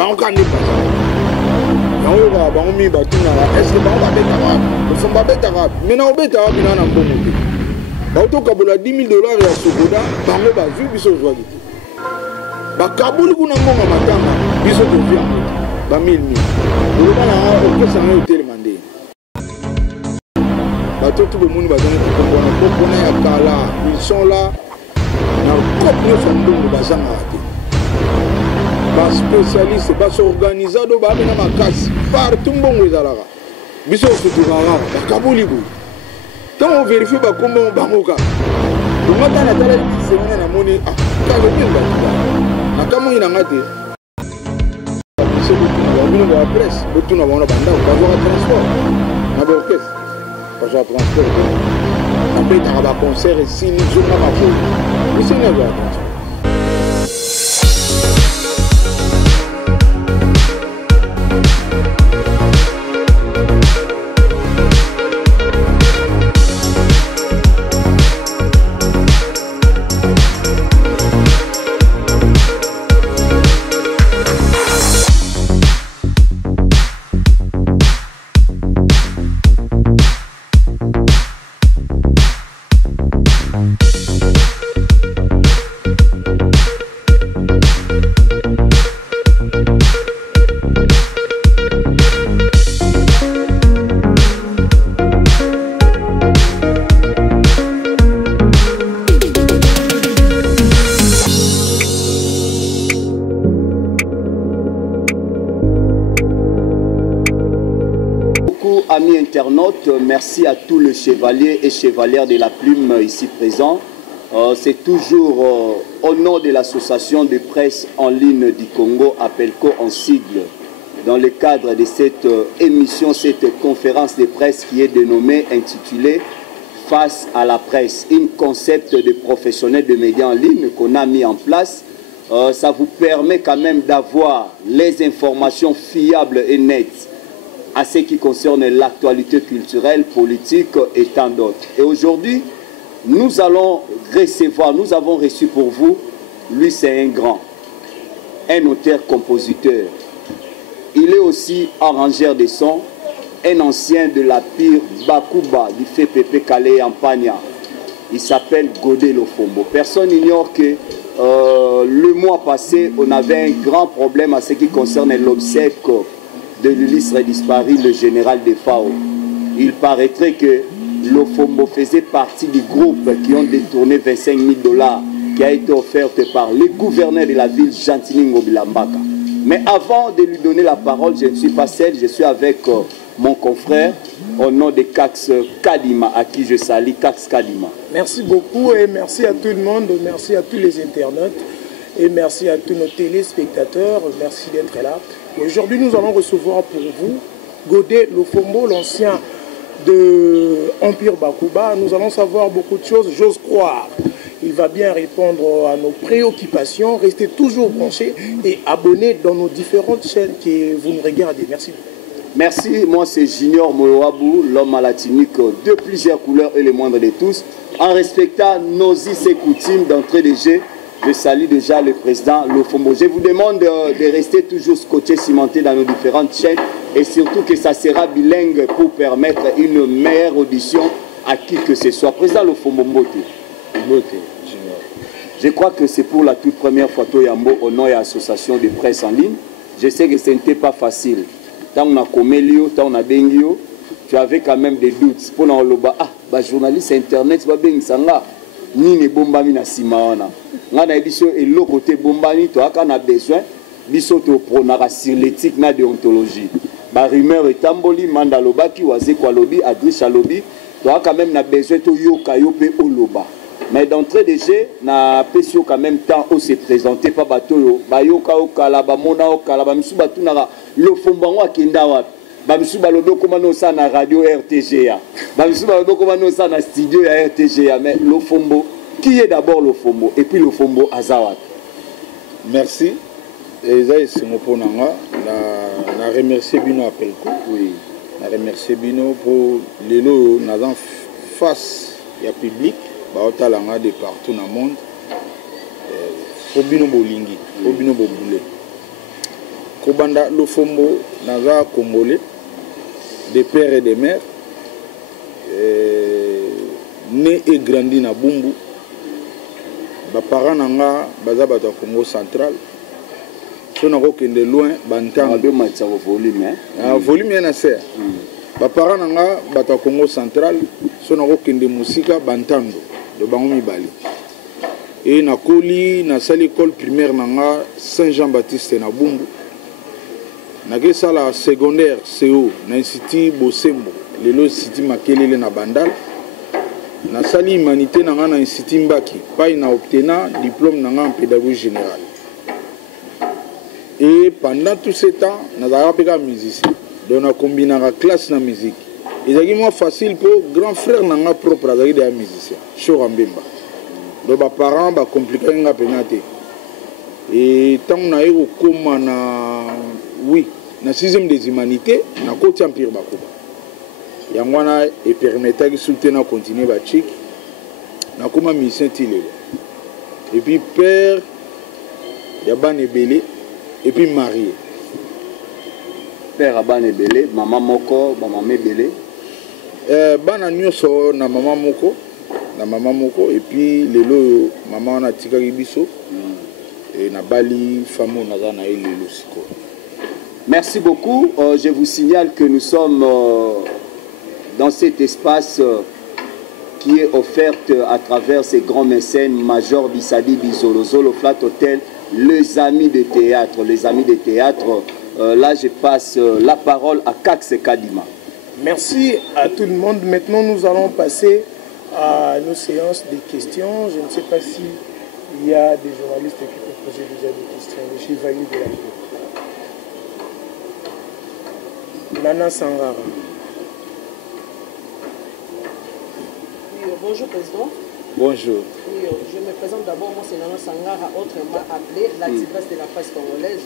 bango n'est pas yango ba bango mi batuna est-ce que bango ba betara le fond ba betara maintenant betara bina na mbongo te ba to kabola $10,000 ya sokoda bango ba vu biso joie te ba kabuli kuna mbongo matanga biso to via ba 1000 le bana o pesa na hotel mandé ba to tout le monde ba donner pour ya kala ils sont là na copie son mbongo ba zanga te ba spécialiste ba s'organisado ba na makasi partout mbongo ezalaka biso futurara ba kabuli bu tant on vérifie ba kombo bangoka donc mata na tala semina na moni ah ka le pinga na kamo ina ngate biso bino ba presse botuna ba banda ba zo transport na ba orchestre ba zo transport na beta ba concert et si ni zo na ba ko biso na ba Amis internautes, merci à tous les chevaliers et chevalières de la plume ici présents. C'est toujours au nom de l'association de presse en ligne du Congo, APELCO en sigle, dans le cadre de cette émission, cette conférence de presse qui est dénommée, intitulée Face à la presse, un concept de professionnels de médias en ligne qu'on a mis en place. Ça vous permet quand même d'avoir les informations fiables et nettes à ce qui concerne l'actualité culturelle, politique et tant d'autres. Et aujourd'hui, nous allons recevoir, nous avons reçu pour vous, lui c'est un grand, un auteur-compositeur. Il est aussi arrangeur de sons, un ancien de la pire Bakuba, du fait Pépé Calais en Pagna. Il s'appelle Godé Lofombo. Personne n'ignore que le mois passé, on avait un grand problème à ce qui concerne l'obsèque de l'illustre disparu, le général de FAO. Il paraîtrait que Lofombo faisait partie du groupe qui ont détourné $25,000 qui a été offerte par le gouverneur de la ville, Gentini Ngobilambaka. Mais avant de lui donner la parole, je ne suis pas seul, je suis avec mon confrère au nom de Cax Kadima, à qui je salue, Cax Kadima. Merci beaucoup et merci à tout le monde, merci à tous les internautes et merci à tous nos téléspectateurs, merci d'être là. Aujourd'hui, nous allons recevoir pour vous Godé Lofombo, l'ancien de Empire Bakuba. Nous allons savoir beaucoup de choses, j'ose croire. Il va bien répondre à nos préoccupations. Restez toujours branchés et abonnés dans nos différentes chaînes que vous nous regardez. Merci. Merci, moi c'est Junior Moyoabou, l'homme à la tunique de plusieurs couleurs et le moindre de tous. En respectant nos us et coutumes d'entrée de jeu, je salue déjà le président Lofombo. Je vous demande de rester toujours scotché, cimenté dans nos différentes chaînes et surtout que ça sera bilingue pour permettre une meilleure audition à qui que ce soit. Président Lofombo Mbote. Je crois que c'est pour la toute première fois Toyambo au nom de l'association de presse en ligne. Je sais que ce n'était pas facile. Tant on a Comélio, tant on a Bengio, tu avais quand même des doutes. Pour les journalistes internet, ni ne bombami na simaona. On a dit et l'autre côté bombami, tu as besoin, biso to pronara sur l'éthique na déontologie. Ba rumeur et tamboli, mandalobaki, wazekwa lobi, adricha lobi, tu as quand même besoin de yoka yope oloba. Mais d'entrée de jeu, na pesio quand même temps où se présenter pas bateau, bayoka okala, bamona okala, bamisu batunara, le fombango akenda wapi. Bamisu balodo komano sa na radio RTGA. Bamisu balodo komano sa na studio ya RTGA. Mais Lofombo, qui est d'abord Lofombo et puis Lofombo Azawat. Merci. Et ça c'est mon ponanga. Na remercier Bino Apelco. Oui. Na remercier Bino pour les lots nazan face ya public. Ba otalanga de partout dans le monde. Pour Bino Bolingi, pour Bino Boboulé. Kobanda Lofombo naza congolais de père et de mère, né et grandi na Bumbu. Ba parents nanga baza bato ya Congo central. So na ko kende loin bantango. Ba matcha volume hein. Volume na ser. Ba parents nanga bato ya Congo central, so na ko kende musika bantango de bango mibali. Et na koli na sali école primaire nanga Saint-Jean-Baptiste na Bumbu. Na ke sala secondaire CO na institut Bosembo, lelo institut Makelele na Bandal. Na sali humanité nanga na institut Mbaki, pas na obtenu diplôme nanga en pédagogie générale. Et pendant tout ce temps, na peka musicien. Donc na combiné la classe na musique. Et c'est moins facile pour grand frère nanga propre azaki de musicien, Chora Mbemba. Donc ba parents ba compliqué nga penate. Et tant na eu comme na oui, na 6e des humanités, na côté empire bakuba. Yangwana et permettait de soutenir continuer ba chic. Na comme musicien tilé. Et puis père Yaban Ebele et puis marié. Père Yaban Ebele, maman moko, maman Ebele. Bana nyoso na maman moko. Na maman moko et puis lelo maman na tika biso et na bali famo na za na lelo siko. Merci beaucoup. Je vous signale que nous sommes dans cet espace qui est offert à travers ces grands mécènes, Major Bissadi Bizolozolo, Flat Hotel, les amis de théâtre. Les amis de théâtre, là je passe la parole à Kax Kadima. Merci à tout le monde. Maintenant nous allons passer à nos séances de questions. Je ne sais pas s'il y a des journalistes qui peuvent poser déjà des questions. Le chevalier de la vie. Nana Sangara. Oui, bonjour Président. Bonjour. Oui, je me présente d'abord, moi c'est Nana Sangara, autrement appelé la tigresse de la presse congolaise.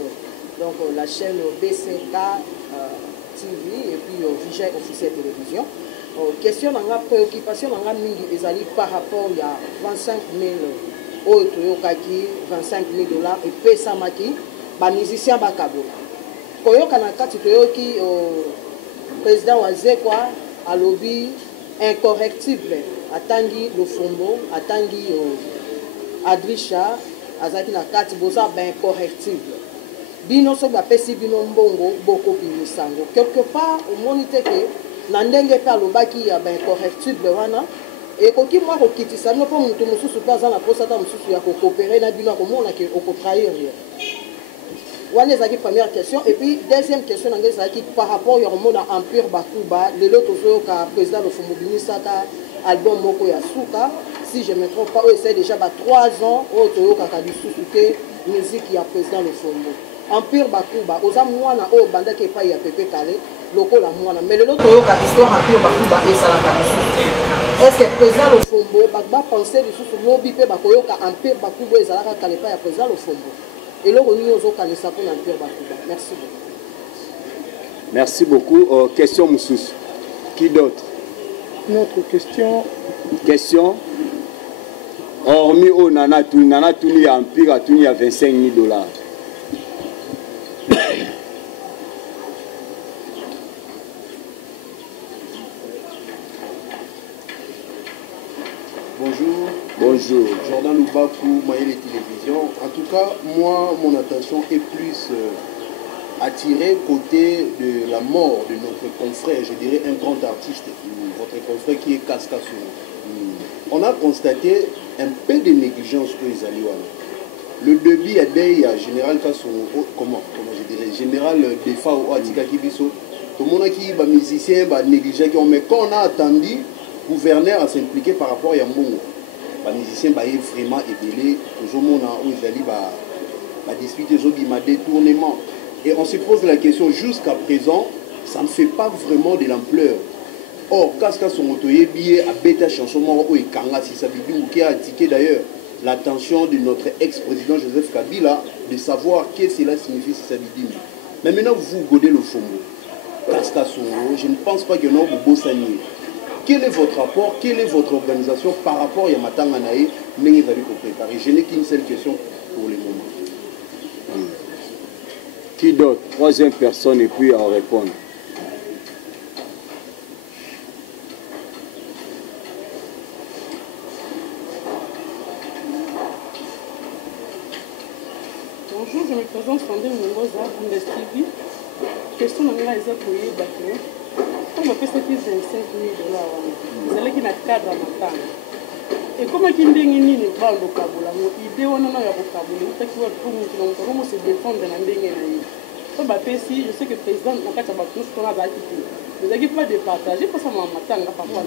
Donc la chaîne BCK TV et puis Vigile officiel télévision. Question dans la préoccupation dans la mingi ezali par rapport il y a 25 000 autres kaki 25 000 $ et pesa maki ba musicien bakabo koyoka na kati toyoki président waze kwa alobi incorrectible atangi Lofombo atangi Adrisha azaki na kati boza ba incorrectible bino so ba pesi bino mbongo boko bimisango quelque part au monite que nandenge pa lobaki ya ba incorrectible wana et koki moi ko kitisa no po mutu mususu pa za na posata mususu ya ko coopérer na bino ko mona ke ko trahir wana ezaki première question et puis deuxième question nangé ezaki par rapport ya mona empire bakuba lelo tozo ka président Lofombo binisaka album moko ya suka si je me trompe pas c'est déjà ba 3 ans au toyo ka lisusu ke musique ya président Lofombo empire bakuba oza mwana o bandaki pa ya pepe kale lokola mwana mais lelo toyoka histoire empire bakuba esalaka est-ce que président Lofombo ba penser lisusu lobi pe bakoyoka empire bakuba ezalaka kale pa ya président Lofombo et le roni ozokanisa pour empire bakuba. Merci beaucoup. Merci beaucoup. Question Moussous. Qui d'autre? Notre question. Question. Hormis au Nana Touni empire à Touni à 25 000 $. Bonjour. Bonjour. Jordan Loubakou, Maïle Télévision. En tout cas, moi, mon attention est plus attirée côté de la mort de notre confrère, je dirais un grand artiste, votre confrère qui est Kaskassou. On a constaté un peu de négligence que les Aliouans. Le débit à Dey, général Kassou, comment je dirais, général Defa ou Atika Kibiso, tout le monde qui est musicien, négligé, mais quand on a attendu, le gouverneur à s'impliquer par rapport à Yambongo. Les musiciens sont vraiment ébélés, toujours disputé, détournement. Et on se pose la question, jusqu'à présent, ça ne fait pas vraiment de l'ampleur. Or, Kaska son motoyer billet à bêta chanson ou Kanga si ça qui a attiqué d'ailleurs l'attention de notre ex-président Joseph Kabila de savoir qu'est-ce que cela signifie si ça mais maintenant vous godez le Fombo. Kaska son, je ne pense pas qu'il y en a un beau sanier. Quel est votre rapport, quelle est votre organisation par rapport à Yamatanga Nae, je n'ai qu'une seule question pour le moment. Qui d'autre? Troisième personne et puis on répond. Bonjour, je me présente Fandé Mongoza, Bundestv. Question de la Ezakoye Bakio. Comme on fait ça, $25 000. Vous allez qui n'a cadre à ma table. Et comme il y a une bande au Kaboula, l'idée on a au Kaboula, il faut que se défendre dans la si je sais que le président n'a pas de vous n'avez pas de partager parce que ma matanga parfois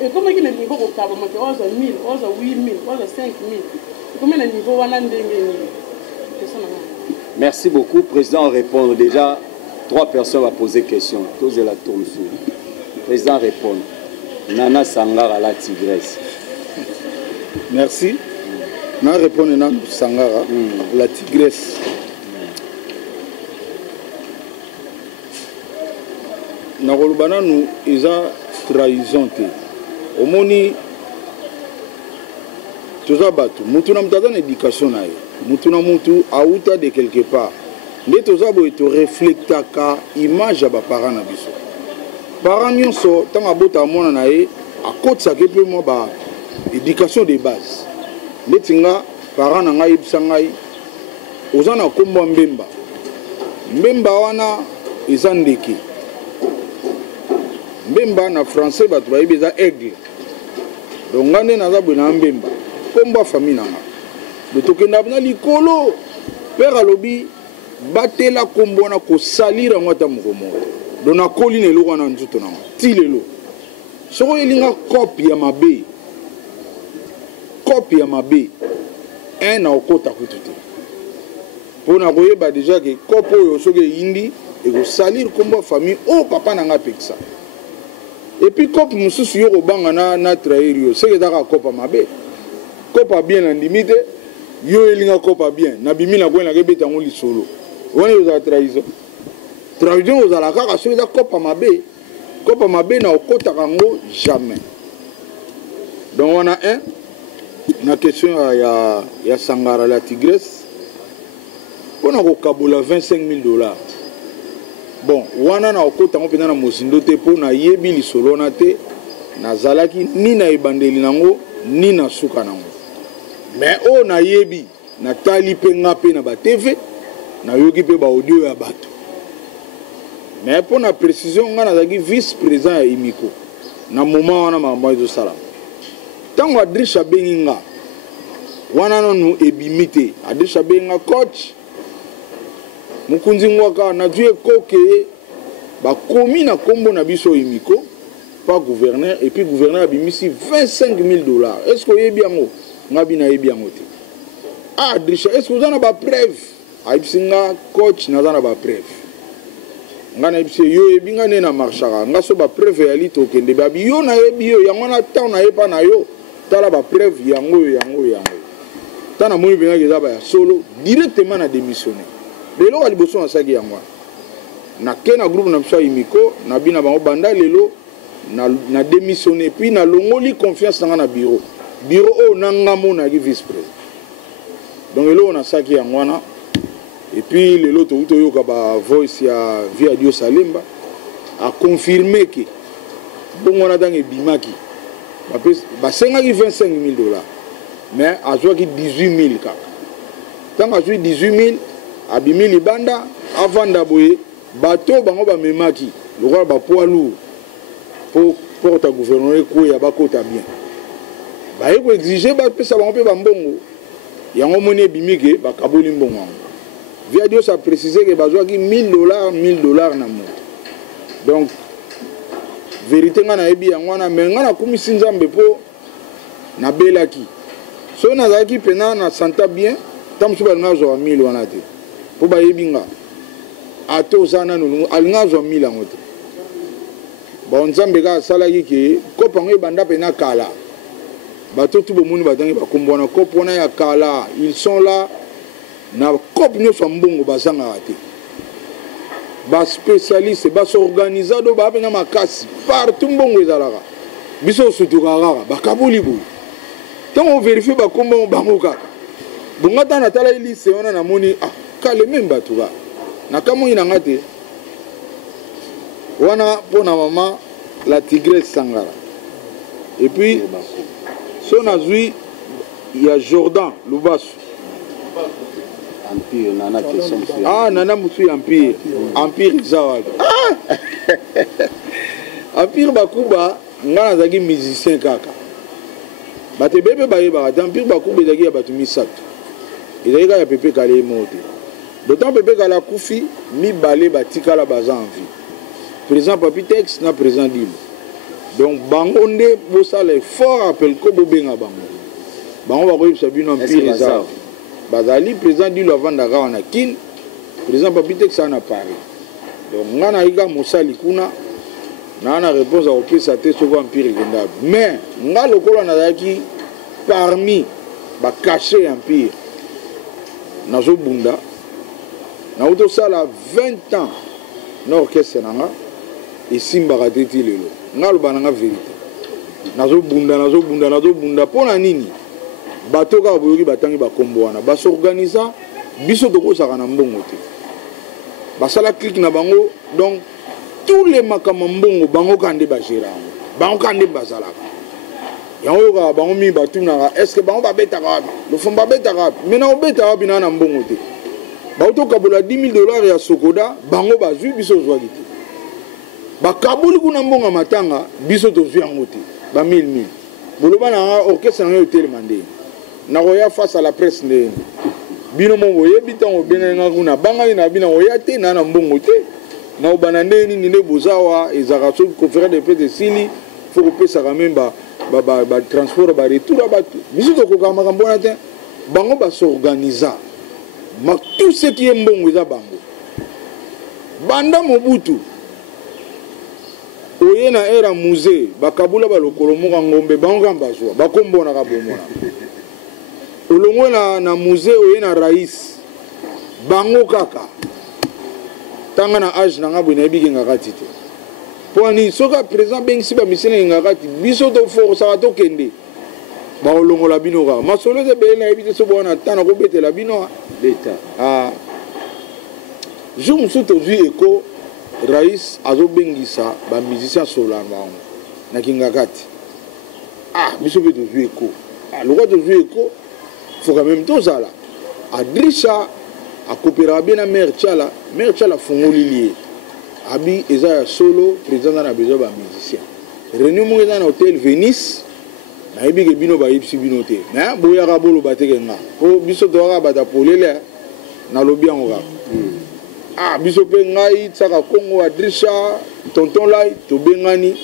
et comme il y a un niveau au Kaboula, il y a 1 000, 8 000, 5 000. Comment le niveau on a Merci beaucoup. Président répond. Déjà, 3 personnes vont poser question. Tous la tourne sur. Président répond. Nana Sangara la tigresse. Merci. Nana répond Nana Sangara la tigresse. Nakolubana nous ils ont trahison. Au moni toza bato mutu na mutata na éducation na ye mutu na mutu auta de quelque part nde toza boye toreflectaka image ya baparent na biso parent nyonso ntango abota mwana na ye akotisaka mpe mwa ba éducation de base ndeti nga parent na ngai yebisa ngai oza na nkombo ya mbemba mbemba wana eza ndeke mbemba na français bato bayebi eza aigle donc nga nde naza boye na mbemba kombo famille nanga de tokenda na likolo père alobi batela kombo na ko salira ngota mokomo do na koli ne loko na nzuto nanga ti lelo soko elinga copie ya mabe un na okota kututi pona koyeba déjà que kopo yo soki yindi et ko salir kombo famille o papa nanga peksa et puis kopo mususu yo ko banga na trahir yo c'est que daka kopa mabe kopa bien na limite yo elinga kopa bien na bimi na kwena ke beta ngoli solo wana yo za trahison trahison za la kaka so za kopa mabe na okota kango jamais donc on a un na question ya Sangara la tigresse on a ko kabola $25 000 bon wana na okota ngo pena na mosindo te po na yebi li solo na te na zalaki ni na ebandeli nango ni na suka nango mais o na yebi na tali pe nga pe na ba TV na yoki pe ba audio ya bato mais pour na précision nga na zaki vice président ya Imiko na moment wana mamba zo sala tango Adrisha Benginga wana no ebimite Adrisha Benginga coach mukunzi ngwaka na due koke ba komi na kombo na biso Imiko pas gouverneur et puis gouverneur abimisi $25 000 est-ce que yebi yango ngabi na yebi yango te ah Adrisha est-ce que vous en avez preuve aibsinga coach na za na ba preuve nga na ibse yo ebinga ne na marchaka nga so ba preuve ya lito kende babi yo na yebi yo yango na taw na yepa na yo tala ba preuve yango tana moni benga keza ba ya solo directement na démissionner lelo ali boso na saki yango na kena groupe na biso Imiko na bina bango banda lelo na démissionner puis na longoli confiance na bureau o nanga mona ki vice président donc lelo on a saki yango wana et puis lelo to yoka ba voice ya via Dio Salemba a confirmé que bon on a dans ebimaki ba senga ki $25 000 mais a joa ki 18 000 kaka tant a joa 18 000 abimi libanda avanda boye bato bango ba memaki lokwa ba poids lourd pour porte gouvernement ko ya bakota bien ba yeko exiger ba pesa bango pe ba mbongo yango moni ebimike ba kaboli mbongo via Dieu ça préciser que bazoa ki $1000 na moto donc vérité nga na yebi yango na mais nga na komisi nzambe po na belaki so na zaki pena na santa bien tamsu ba nga zo 1000 wana te po ba yebi nga ato zana no alinga zo 1000 yango te bon nzambe ka salaki ke kopango ebanda pena kala bato tout bomoni batangi bakombo na kopo na ya kala ils sont là na cop nyonso mbongo bazanga te ba spécialiste ba s'organisado ba benga makasi partout mbongo ezalaka biso sutukaka bakaboli boye ntango vérifie bakombo bango kaka bonga ta na tala elise wana na moni ah kale même bato ba nakamoi na nga te wana mpona mama la tigresse Sangara et puis so nazwi ya Jordan Lubasu Empire nana question nana musu empire empire zawabi empire bakuba nga nazalaki musicien kaka bato ebebe bayebaka te empire bakuba ezalaki ya bato misato ezalaki kaka ya pepe kala ye moko te d'autant pepe kala akufi mibale batikala baza en vie président Papitex na président Dilo donc bango nde bosala effort appel ko bobenga bango bakoyebisa bino empire eza bazali président Dilo avandaka wana kine président Papitex aza na Paris donc nga nayika mosali kuna na réponse à kopesa te soko empire ekendaka mais nga lokola nazalaki parmi bakache empire nazobunda nauti osala 20 ans na orchestre na nga esimbaka te ti lelo nga loba na nga vérité nazobunda mpona nini bato kaka boyoki batangi bakombo wana basorganiza biso tokosaka na mbongo te basala clique na bango donc tous les makambo mbongo bango kande bagera bango kande bazalaka yango yoka bango mi batunaka est ce que bango babetaka wapi lofo babetaka wapi mena obeta wapi na mbongo te bautokabola $10,000 ya sokoda bango bazwi biso ozwaki te bakaboli kuna mbongo matanga biso tozwi yango te ba 1000 boloba na orchestre na yo telema ndenge nakoya face à la presse ndenge bino mongo oyebi ntango obenganga kuna bangani na bino oya te na mbongo te na obana ndenge nini nde bozawa ezalaka soki conférence de presse esili fo kopesaka meme batransport baretour ya bato biso tokokaka makambo wana te bango basorganiza tout ce qui est mbongo eza bango banda mobutu oye na era musée bakabula balokolo moka ngombe bango kamba bazwa bakombonaka bomona olongo na musée oye na rais bango kaka tanga na age na nga boye nayebi kengaka ti te mpo ani soki président bengisi bamisene kengaka ti biso toforosaka tokende baolongola bino kaka masolo eza ebele nayebi te so bona ntan nakobetela bino leta jour mosusu tozwi eko rais azobengisa bamusicien solano bango nakingaka ti biso mpe tozwi eko lokwa tozwi eko faut quand même tozala adrisha akopéraka bien na mare tiala fongoli lie abi eza ya solo président na besoin bamusicien réunion moko eza na hôtel Venice nayebi ke bino bayebisi bino te mais boyaka boloba teke nga po biso toyaka bata polele nalobi yango kaka biso mpe ngai tsaka kongo adrisha tonton lai tobengani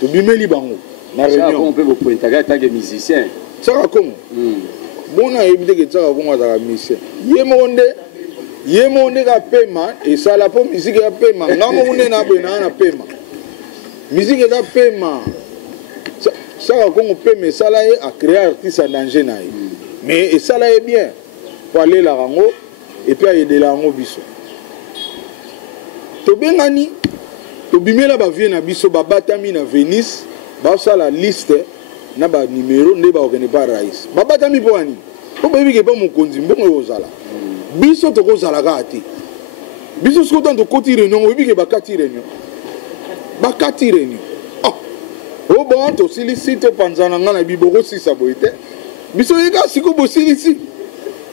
tobimeli bango na réunion mpe bopointaka tanke musicien tsaka kongo bona yebi teke tsaka kongo azaka musicien ye moko nde ka pema esala mpo musike ya pema nga moko nde naboye naa na pema musike eza pema saka kongo pema esala ye acréer artiste ya danger na ye mais esala ye bien po alelaka yango epuis ayedela yango biso tobengani tobimela bavie na biso babatami na Venice basala liste na banimero nde baokende pa rais babatami mpo wani po bayebike mpo mokonzi mbongo ekozala biso tokozala kaka te biso siko ntango tokoti réunion oyebike bakati réunion o bon tosilisi topanzana nga na bibokosisa boye te biso yeka siko bosilisi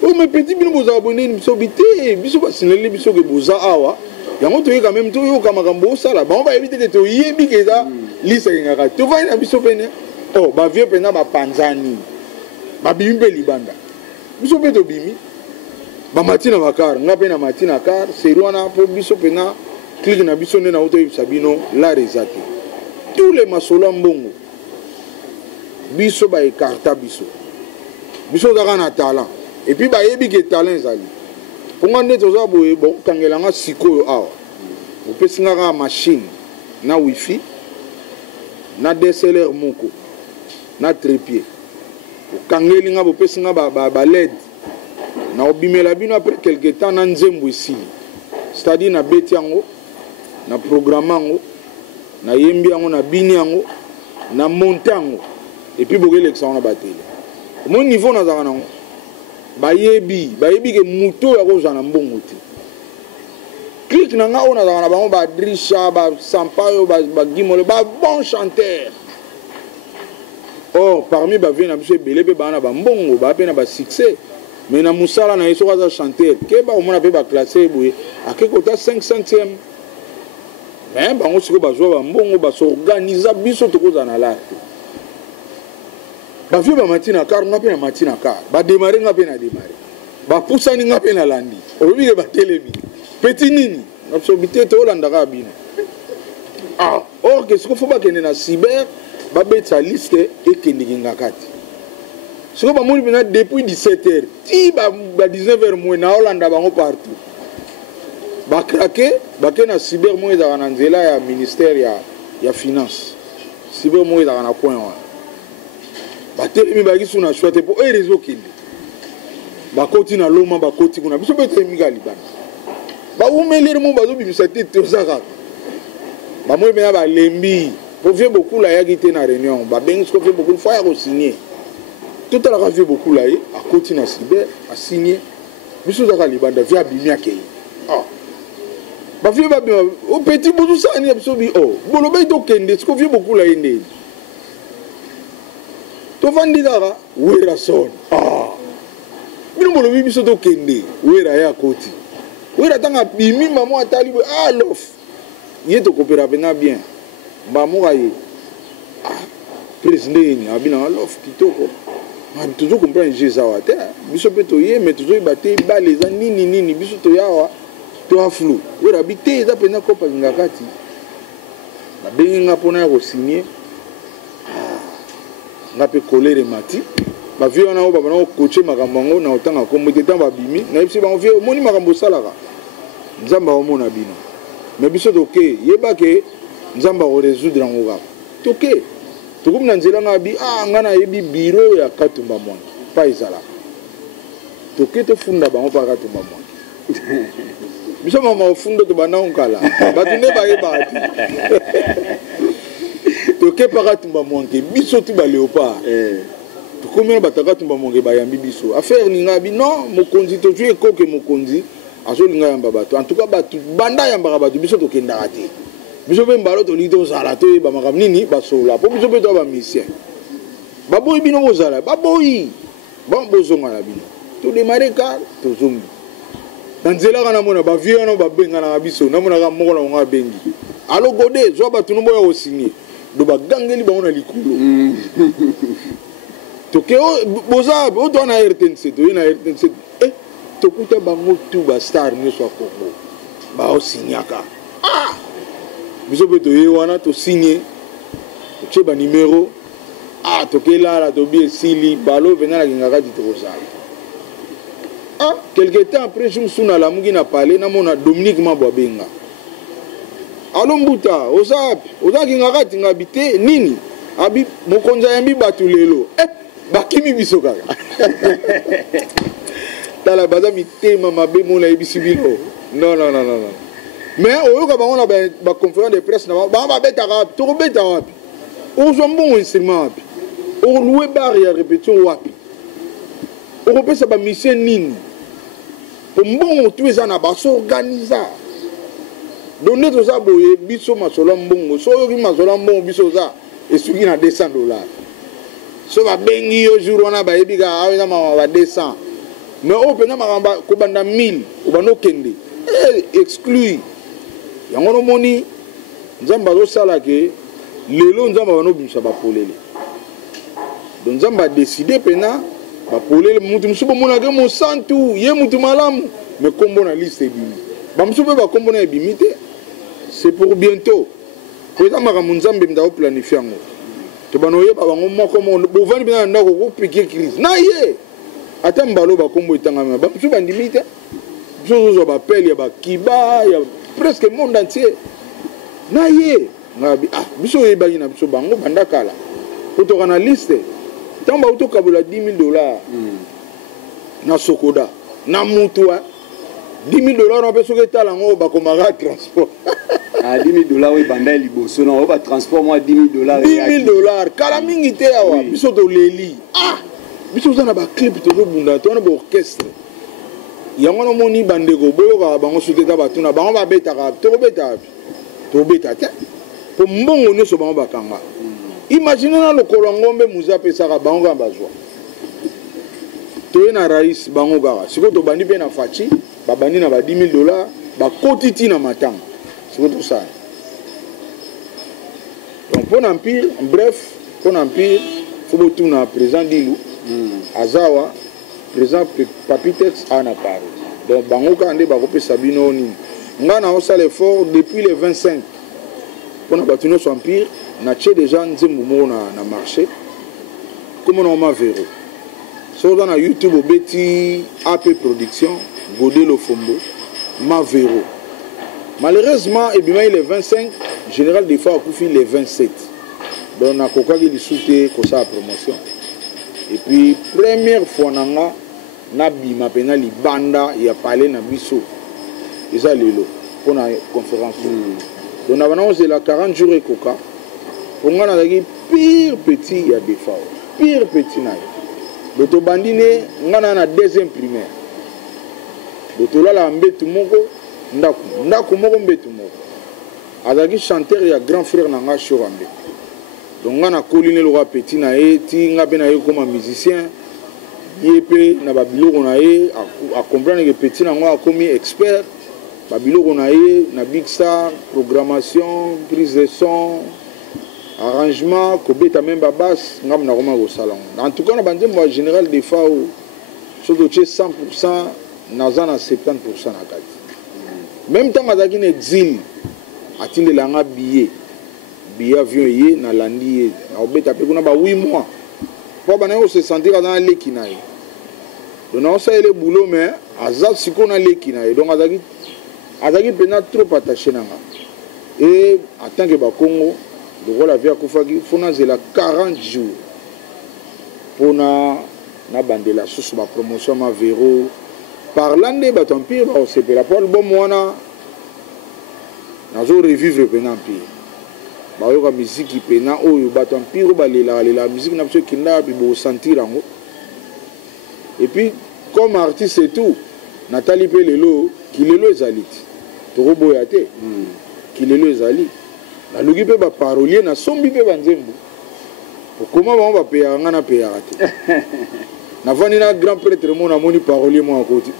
o mepeti bino bozala boye nini biso bite biso basineleli biso ke boza awa yango toyeka meme toyoka makambo osala bango bayebi tete toyebi ke eza lisa kengaka tovandi na biso pene bavie mpenza bapanzani babimi mpe libanda biso mpe tobimi bamati na bakar nga mpe na mati na kar seri wana mpo biso mpenza klike na biso nde nauta oyebisa bino lare eza te tous les masolo ya mbongo biso baekarta biso ozaka na talent epuis bayebi ke talent ezali mponga nde toza boye bokokangelanga sikoyo awa opesingaka machine na wifi na DSLR moko na trépied okangelinga bopesinga baled na obimela bino après quelque temps na nzembo esili c'est-à-dire na beti yango na programme yango na yembi yango na bini yango na monte yango epuis bokelekisa yango na batele mo niveau nazaka nango bayebi ke moto ya kozwa na mbongo te musique na nga ona na bango ba Drisha ba Sampaio ba Gimole ba bon chanteur. Or parmi ba vena biso belé pe bana ba mbongo ba pe na ba succès. Mais na musala na yeso ka chanteur ke ba omona pe ba classer boye akekota 500e. Mais bango siko ba zo ba mbongo ba s'organiser biso tokoza na la. Ba vieux ba matina car nga pe na matina car ba démarrer nga pe na démarrer. Ba poussani nga pe na landi. Obi ke ba telemi. Petit nini absolument to landaka bino. Ah, or que ce qu'il faut pas que na cyber ba betsa liste et que ndinga kati. Ce que ba moni bina depuis 17h, ti ba 19h moins na Hollanda bango partout. Ba craquer, ba ke na cyber moins za na nzela ya ministère ya finance. Cyber moins za na point wa. Ba telemi ba kisu na choite pour e réseau kindi. Ba koti na loma ba koti kuna biso bete migali bana. Ba umelere mo bazo bimisa tete ozaka. Ba moi bena ba lembi. Pour faire beaucoup là, il y a une réunion. Bah ben, ce qu'on fait beaucoup, il faut signer. Tout à l'heure, fait beaucoup là, à continuer à cyber, à signer. Mais ce que les bandes via bimia kei. Ah. Bah fait bah au petit bout de ça, il y a absolument oh. Bon le bail d'okende, ce qu'on fait beaucoup là, il est. Tu vas dire là, où est la sonne? Ah. Mais nous le vivons sur d'okende, où est la côté? Où est la tanga bimi maman à talibé ah l'off. Il est au coopératif bien. Bamoura ye président ni abina alof kitoko mais toujours comprendre Jésus awate biso peto ye mais toujours baté ba les nini biso to yawa to aflu we rabité za pena ko pazinga kati ba benga pona ko signer na pe colère mati ba vieux na o ba na coacher makambo na otanga ko muteta ba bimi na bisi ba vieux moni makambo salaka nzamba o mona bino mais biso to ke yeba ke nzamba ko résoudre ngo ka toke tokum na nzela ngabi ngana yebi bureau ya Katumba Mwangi pa izala toke to funda bango pa Katumba Mwangi biso mama funda to bana onkala batunde ba yeba ati toke pa Katumba Mwangi biso tu ba léopard tokomela bataka Katumba Mwangi ba yambi biso affaire ni ngabi non mokonzi to tu ekoke mokonzi azolinga yamba bato en tout cas bato banda yamba bato biso to kenda ati biso pe mbalo to lito zala to ba makam nini ba sola po biso pe to ba misien ba boy bino bo zala ba boy bon bozonga na bino to démarrer car to zombi danzela kana mona ba vieux no ba benga na biso na mona ka moko na nga bengi alo gode zo ba tuno boya o signer do ba gangeli ba ona likulu to ke boza o to na RTNC to na RTNC to kuta bango tu ba star ni so Congo ba o signaka biso pe to yewana to signer to cheba numéro to kela to bi sili balo venala ngaka di to sala quelque temps après je me suis na la mungi na parler na mona Dominique Mabwa benga alo mbuta ozaki ngaka tinga bité nini abi mokonza yambi batulelo bakimi biso kaka tala baza mitema mabe mona ebisibilo non mais au cas où on a ba conférence de presse na ba beta rap to beta wapi on zo bon instrument wapi on louer barrière répétition wapi on repese ba mission nini pour bon tu es na ba s'organiser donner to ça boye biso masolo mbongo so yo ki masolo mbongo biso za esuki na $200 so ba bengi yo jour wana ba yebiga awena ma ba 200 mais on peut na makamba ko banda 1000 o bano kende exclu yango no moni nzamba zo sala ke lelo nzamba bano bimisa ba polele donc nzamba décider pena ba polele mutu musubo mona ke mo santu ye mutu malamu mais kombo na liste bimi ba musubo ba kombo na bimite c'est pour bientôt ko za maka munzambe mda o planifier ngo to bano ye ba bango moko mo bo vani bina ndako ko piquer crise na ye ata mbalo ba kombo itanga ba musubo ndimite zo ba pele ya ba kiba ya presque monde entier na ye ngabi biso ye bani na biso bango bandakala otoka na liste tamba otoka bola $10,000 na sokoda na mutua $10,000 na peso ke tala ngo ba komara transport $10,000 we banda liboso na ba transport moi $10,000 kala mingi te awa biso to leli biso za na ba clip to bunda to na ba orchestre yango no moni bandeko boyoka bango suteta batuna bango babetaka tokobeta tobeta te po mbongo nyonso bango bakanga imagine na lokolo ngombe muza apesaka bango kaka bazwa toye na rais bango kaka sikoyo tobandi mpe na faci babandi na ba $10,000 bakoti ti na matanga sikoyo tosala donc mpo na empire bref mpo na empire fo botuna président dilu azawa président papitex ana pari donc bango kaka nde bakopesa bino nini nga na osala effort depuis le 25 mpona bato nyonso empire na tie déjà nzembo moko na marché komona oma vero so oza na youtube obeti ap production Godé Lofombo ma vero malheureusement ebimai le 25 général des fois akufi le 27 donc nakokaki lisu te kosala promotion et puis première fois nanga nabima mpena libanda ya pale na biso eza lelo mpona conférence donc na bana ozela 40 jours ekoka mpo nga nazalaki pire petit ya defa pire petit na ye do tobandi ne nga na deuxième primaire do tolala mbetu moko ndako moko mbetu moko azalaki chanteur ya grand frère na nga Shorambe donc nga nakoli ne loka petit na ye ti nga mpe na ye koma musicien ye mpe na babiloko na ye acomprendre ke petit nango akomi expert babiloko na ye na big star programmation prise de son arrangement kobeta même babase ngam na koma kosala ngo en tout cas na banzembo ya général des fois soki otie 100% naza na 70% na kati même ntango azalaki na exil atindelanga billet avion ye nalandi ye naobeta mpe kuna ba 8 mois mpo banaye kose sentir aza na leki na ye donc naosalele boulot mais aza sikoyo na leki na ye donc azalaki mpenza trop attaché na nga et en tant que bakongo lokola vie akufaki fo nazela 40 jours mpona nabandela susu bapromotion ma vero parla nde bato empire baosepela po album wana nazo revivre mpena empire bayoka miziki mpena oyo bato empire balelaka miziki na biso ekendaka mpe bosentir yango et puis comme artiste et tout natali mpe lelo kilelo ezali ti tokoboya te kilelo ezali naluki mpe baparolier nasombi mpe banzembo okoma bango bapeyaka nga napeyaka te navandi na grand prêtre mo namoni parolier mo akoti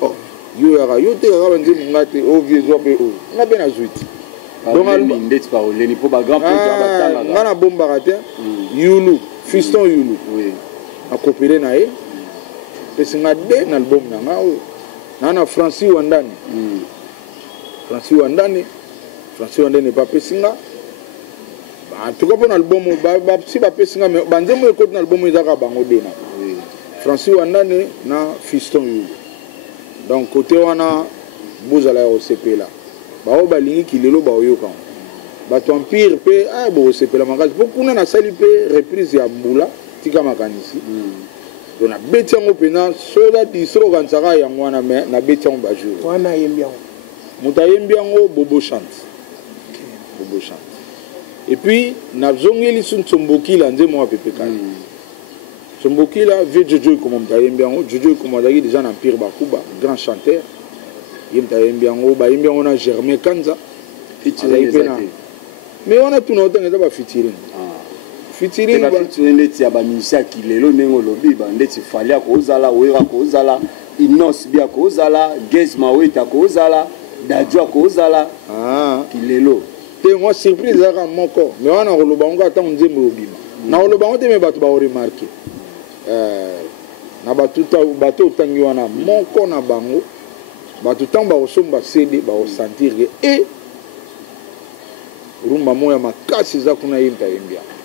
yo yaka yo te kaka banzembo nga te ovie zwa mpe oyo nga mpe nazwi ti nga nabombaka te yulu fiston yulu nakopere na ye pesi nga de na album na nga oyo naa na Francis Wandane Francis Wandane bapesi nga en tout cas mpo na album si bapesi nga banzembo ekoti na album ezaka bango de na Francis Wandane na fiston yulu donc kote wana bozala ya kosepela bao balingi kilelo baoyoka bato empire mpe bokosepela makasi mpo kuna nasali mpe reprise ya mbula tika makanisi donc nabeti yango mpena soda disro okanisaka yango wana me nabeti yango bajour wana ayembi yango moto ayembi yango bobo chante et puis nazongeli su Nsombokila nzembo ya pepekali Nsombokila vie jojo ekoma moto ayembi yango jojo ekoma azalaki déjà na empire bakuba grand chanteur ye moto ayembi yango bayembi yango na Germain Kanza azalaki mpe na mais wana tuna otanga eza bafitiring ndeti ya bamusicien ya kilelo ndenge olobi bandeti fali akozala oyera akozala inos bi akozala gez maweta akozala dajo akozala kilelo te moi surprise ezalaka moko mais wana koloba ngo atango nzembo obima na koloba ngo te me bato baoremarke na bato otangi wana moko na bango bato ntango bakosomba cd bakosentir ke e rumba moko ya makasi eza kuna ye ntayembi yango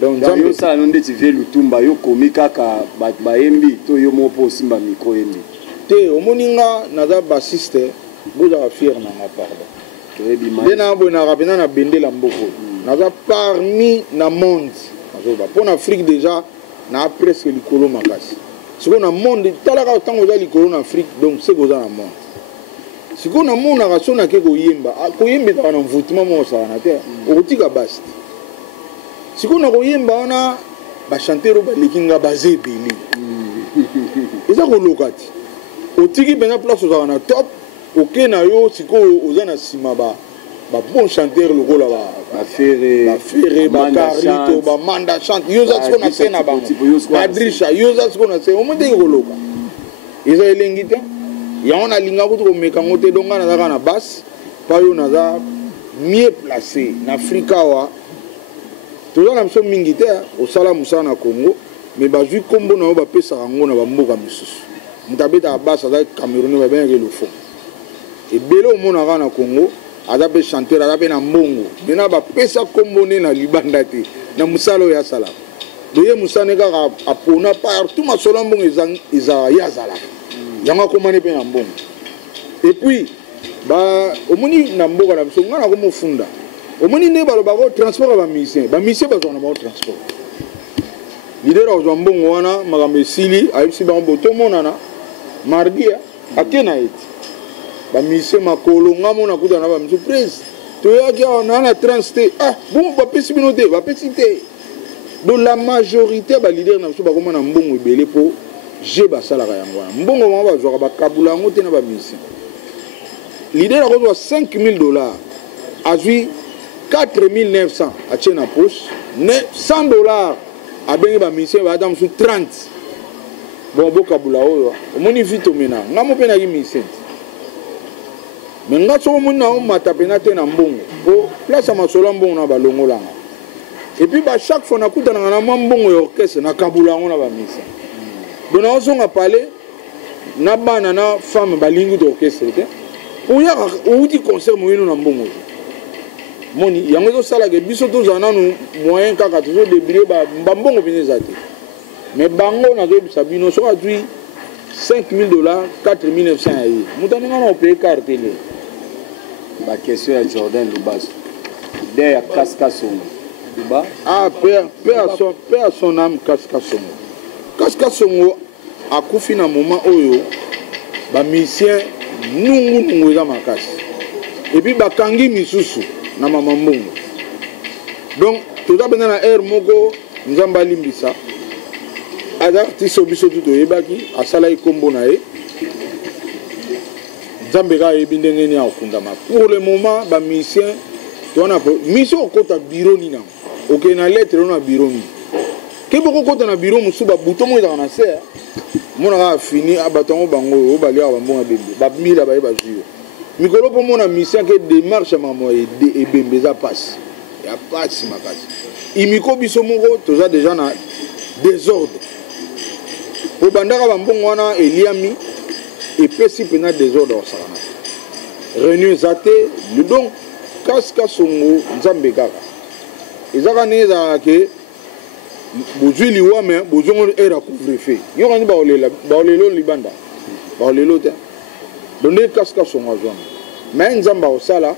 donc nzambe osala no ndeti vie lutumba yo komi kaka bato bayembi to yo moko mpo osimba mikro yembi te omoni nga naza basiste bozaka fiere na nga pardon nde naboyenaka mpena na bendela mboko naza parmi na monde nazoba mpo na afrique déjà na presque likolo makasi sikoyo na monde talaka ntango oza likolo na afrique donc seke oza na monde sikoyo namonaka so nake koyemba ezaka na mvutuma moko osakana te okotika basi te sikoyo na koyemba wana bachanteur oyo baleki nga baza ebele eza koloka te otiki mpenza place ozala na top oke na yo sikoyo oza na nsima bon chanteur lokola bafere bacarlito bamanda chante yo oza siko na se na bango badrisha yo oza siko na se omo ndenge koloka eza elengi te yango nalinga kutu komeka ngo te donga nazaka na base pa yo naza mieux placé na afrika awa toza na biso mingi te osala mosala na congo mais bazwi nkombo na yo bapesaka yango na bamboka misusu moto abetaka base aza camerounais babengaka elofo ebele omonaka na congo aza mpe chanteur aza mpe na mbongo mena bapesa nkombo ne na libanda te na mosala oyo asalaka doye mosala ne kaka apona partout masolo ya mbongo ezala ye azalaka yango akomani mpe na mbongo epuis omoni na mboka na biso ngai nakomofunda omoni nde balobaka transport ya bamisien bazwaka na bango transport lider akozwa mbongo wana makambo esili ayebisi bango bo tomonana mardi ake na ete bamisien makolo nga mona kuta na bamisu prese toyaki awa naa na trans te bongo bapesi bino te bapesi te donc la majorité ya balider na biso bakoma na mbongo ebele mpo je basalaka yango wana mbongo bango bazwaka bakabula yango te na bamisien lider akozwa $5000 azwi 4900 atie na poche $100 abengi bamisien baata mosu 30 bon bokabula oyo omoni vite omena nga mo mpe naki misien me nga soko omoni na omata pena te na mbongo po place ya masolo ya mbongo na balongolanga epuis chaque fois nakutanaka na mwa mbongo ya orchestre nakabula yango na bamisien don naozonga pale na bana na femme balingi to orchestre te oyaka outi concert moyeno na mbongo moni yango ezosalaka biso tozala nanu moyen kaka tozodébrie bambongo mpena eza te mais bango nazoyebisa bino soki azwi $5000 4900 ya ye moto aninga na opeye carte le baquestion ya Jordan Lubaso de ya Kaska Songo Luba paix à son âme Kaska Songo akufi na moment oyo bamisien nungu eza makasi epuis bakangi misusu na mama mbongo donc toza pena na aire moko nzambe alimbisa aza artiste biso tu toyebaki asalaki nkombo na ye nzambe kaka yebi ndenge nini akofundama pour le moment bamisien towana mission okota biro nini okei na lettre ono na biro nini ke bokokota na biro mosusu babuto mo ezaka na se monaka afini bato yango bango oyo baliaka bambongo bembe bamila baye bazwi yo mikolo mpo mona misien ke démarche ya makambo ebembe eza pasi ya pasi makasi imiko biso moko toza deja na désordre obandaka bambongo wana eliami epesi mpena désordre osakana réunion eza te donc Kaska Songo nzambe kaka ezaka ndenge ezalaka ke bozwi liwa me bozongo ere ya couvre-feu nyokani baolelo libanda baolelo te donc nde Kaska Songo azwanga me nzambe akosala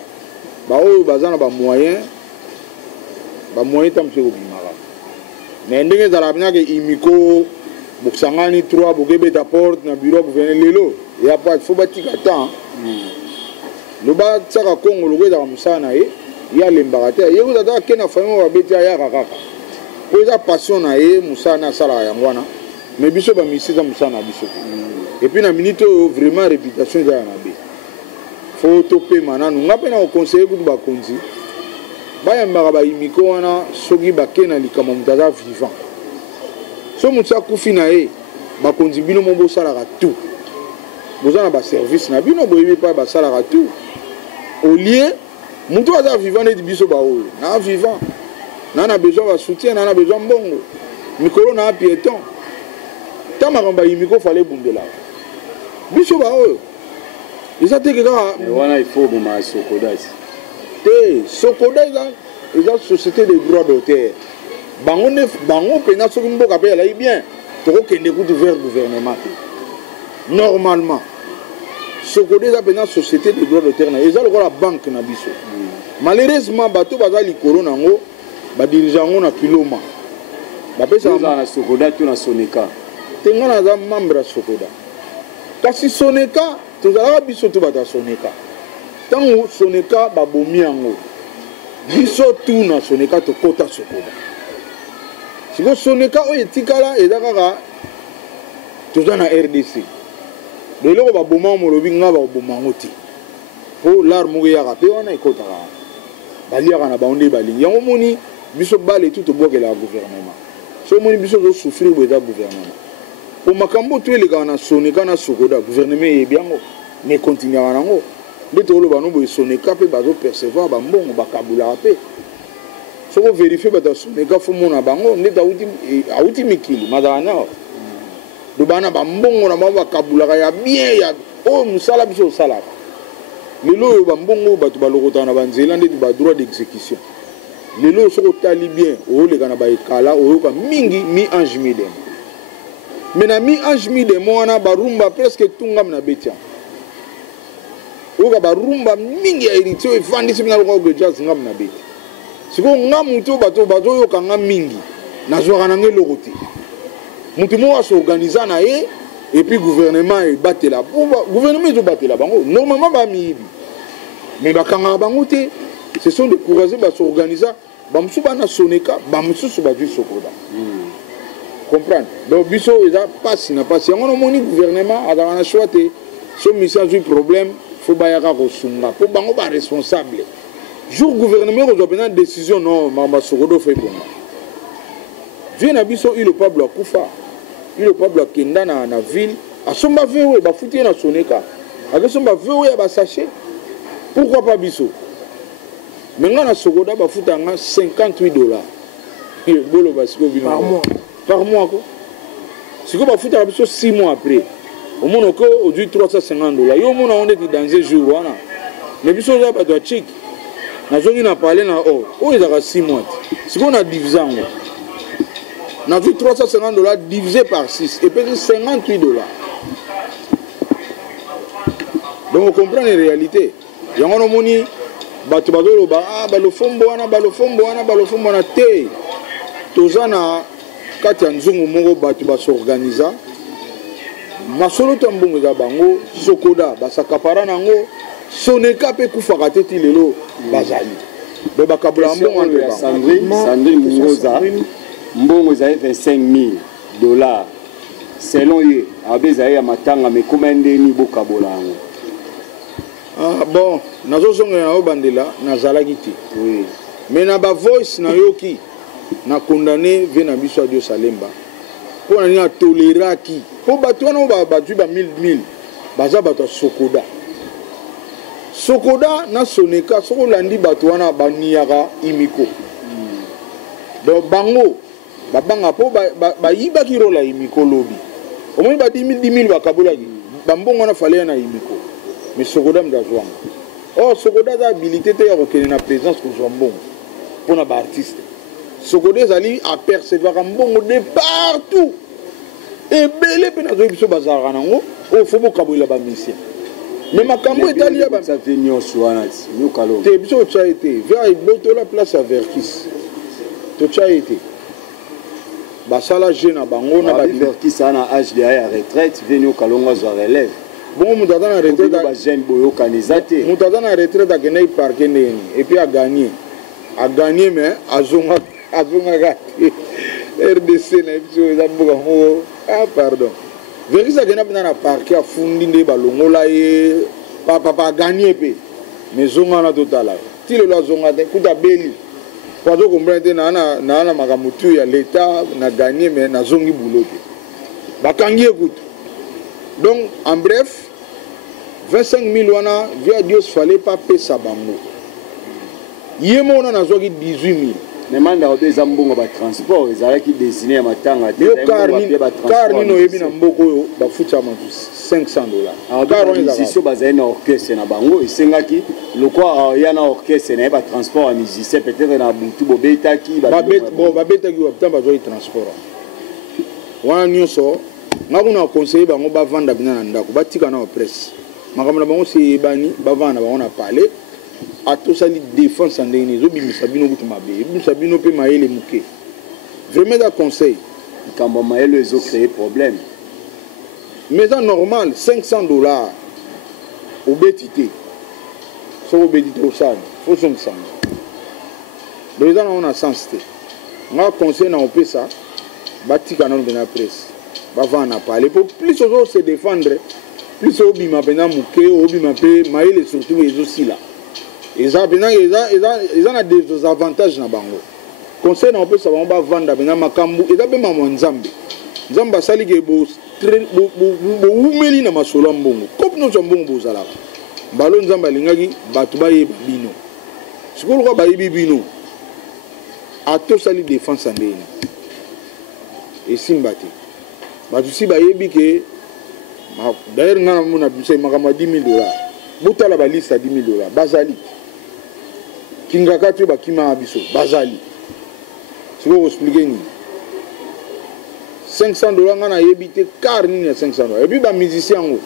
baoyo baza na bamoyen ta mosu ekobimaka me ndenge ezalaka mpena ke imiko bosangani 3 bokebeta porte na bureau ya gouverneur lelo ya pa fo batika temps loba tiaka kongo loko ezaka mosala na ye ye alembaka te ye kuta taka ke na famille oyo babeti ayaka kaka po eza passion na ye mosala na asalaka yango wana mais biso bamisi eza mosala na biso te epuis na minute oyo vraiment réputation ezala na be fo topema nanu nga mpe na koconseille kutu bakonzi bayambaka bayimiko wana soki bake na likambo moto aza vivant so moto akufi na ye bakonzi bino mo bosalaka tout boza na baservice na bino boyebi mpa basalaka tout au lieu moto aza vivant neti biso baoyo naa vivant naa na besoin basoutien naa na besoin mbongo mikolo naa piéton ta makambo ayimiko fale ebundelaka biso baoyo eza teke kaka wana ifo boma sokoda te sokoda eza société de droit d'auteur bango mpena soki mboka mpe elai bien tokokende kutu vers gouvernement te normalement sokoda eza mpena société de droit d'auteur na eza lokola banque na biso malheureusement bato baza likolo nango badirige yango na kiloma bapesaka na sokoda to na soneka te nga naza membre ya sokoda kasi soneka tozalaka biso to bato ya soneka ntango soneka babomi yango biso tu na soneka tokota sokoda siko soneka oyo etikala eza kaka toza na RDC lelo ba boma molobi nga ba boma ngoti po l'arme ya ka pe wana ikota ka bali kana ba onde bali yango moni biso bale tout boke la gouvernement so moni biso zo souffrir bo da gouvernement po makambo to ele kana sone kana sokoda gouvernement e biango mais continuer nango ndetolo bano bo sone ka pe ba zo percevoir ba mbongo ba kabula pe so ko vérifier ba da sone ka fo mona bango ndeta auti mikili madana do bana ba mbongo na ba kabula ya bien ya o musala biso sala lelo ba mbongo ba to ba lokota na banzela ndeti ba droit d'exécution lelo soko tali bien o le kana ba ekala o ka mingi mi ange midem mena mi ange midem wana ba rumba presque tunga na betia o ka ba rumba mingi ya héritier e fandi simina ko go jazz ngam na betia siko ngamu to ba yo ka ngam mingi na zo kana ngelo kote mutu mo a s'organiser na e et puis gouvernement e batela gouvernement zo batela bango normalement ba mibi mais ba kanga bango te ce sont des courageux ba s'organiser ba musu ba na soneka ba musu ba du sokoda comprendre donc biso eza passe na passe yango no moni gouvernement ada na choite so mission du problème faut ba yaka ko sunga po bango ba responsable jour gouvernement ko zo prendre décision non mama sokodo fait bon vient na biso il le peuple akufa il le peuple kenda na ville asomba vewe ba futi na soneka akesomba vewe ba sachet pourquoi pas biso menga na sokoda ba futa nga $58 bolo basiko bino par mois ko siko ba futa biso 6 mois après au moins ko aujourd'hui $350 yo mona on est dans un jour wana mais biso za ba to chic na zongi na parler na o ezaka 6 mois siko na divisango on a vu $350 divisé par 6 et puis $58. Donc on comprend les réalités. Il y a un moni, batubadolo ba balofombo wana te. Tozana kati ya nzungu mongo batu ba s'organiser. Masolo tambongo za bango sokoda basakapara nango soneka pe kufaka te lelo bazali. Be bakabula mbongo ya Sandrine Mungoza. Mbongo za $25,000 selon ye abeza ya matanga me komende ni bokabolango bon nazo zonga na obandela nazala kiti oui mais na ba voice na yoki na condamné vena biso Dieu Salemba pour na toleraki po batu wana ba tu ba 1000 baza bato sokoda na soneka soko landi batu wana baniaka imiko donc bango babanga po ba yiba ki rola imiko lobi au moins ba 10 000 bakabola ki bambongo na fale na imiko mais sokoda mdazwanga sokoda za habilité te ya kokene na présence ko zombongo pona ba artiste sokoda zali apercevoir mbongo de partout et belé pe na zo biso bazara nango fo bokabola ba mission mais makambo etali ya ba ça venir soanati nyukalo te biso tsa été vers botola place à Verkis to tsa été basala jeune bango na ba Verkis na âge de ya retraite venir kalonga zo relève bon mutata na retraite ba jeune boyo kanizate mutata na retraite akene parquer ndeni et puis a gagné mais azonga gati RDC na biso za mboka mo pardon Verkis akena na parquer afundi nde balongola ye papa gagné pe mais zonga na totala tilo la zonga te kuta beli kwa zo comprendre na makamutu ya l'état na gagné mais na zongi boulot bakangi écoute donc en bref 25 000 wana via Dieu fallait pas payer ça bango yemo on a zogi 18 000 mais manda obeza mbongo ba transport ezalaki destiné ya matanga te car nino yebi na mboko yo ba futa ma $500 car on musicien bazali na orchestre na bango esengaki lokwa ya na orchestre na ba transport ya musicien peut-être na butu bobetaki ba betaki wa tamba zo transport wana nyonso ngakuna conseiller bango ba vanda bina na ndako batika na presse makambo na bango se bani ba vanda bango na parler a tout ça li défense en ndeni zo bimisa bino kutu mabe bimisa bino pe maele muke vraiment da conseil kambo maele ezo créer problème mais c'est normal $500 au bétité so au bétité au sale faut son sang les gens on a sens te nga conseil na opé ça batika na na presse ba va na parler pour plus aux se défendre plus obima pena muke obima pe maile surtout ezosila eza pena eza na des avantages na bango conseil na opesa bango bavanda pena makambo eza mpe mama nzambe nzambe asali ke boumeli na masolo ya mbongo kopi nyonso ya mbongo bozalaka mbalo nzambe alingaki bato bayeba bino sikoyo lokola bayebi bino atosali défense ya ndeni esimba te bato si bayebi ke d'ailleurs nga na mona biso makambo ya $10,000 botala baliste ya $10,000 bazali kingaka te bakimaka biso bazali sikoyo koexplike nini $500 nga nayebi te car nini ya $500 epuis bamusicien yango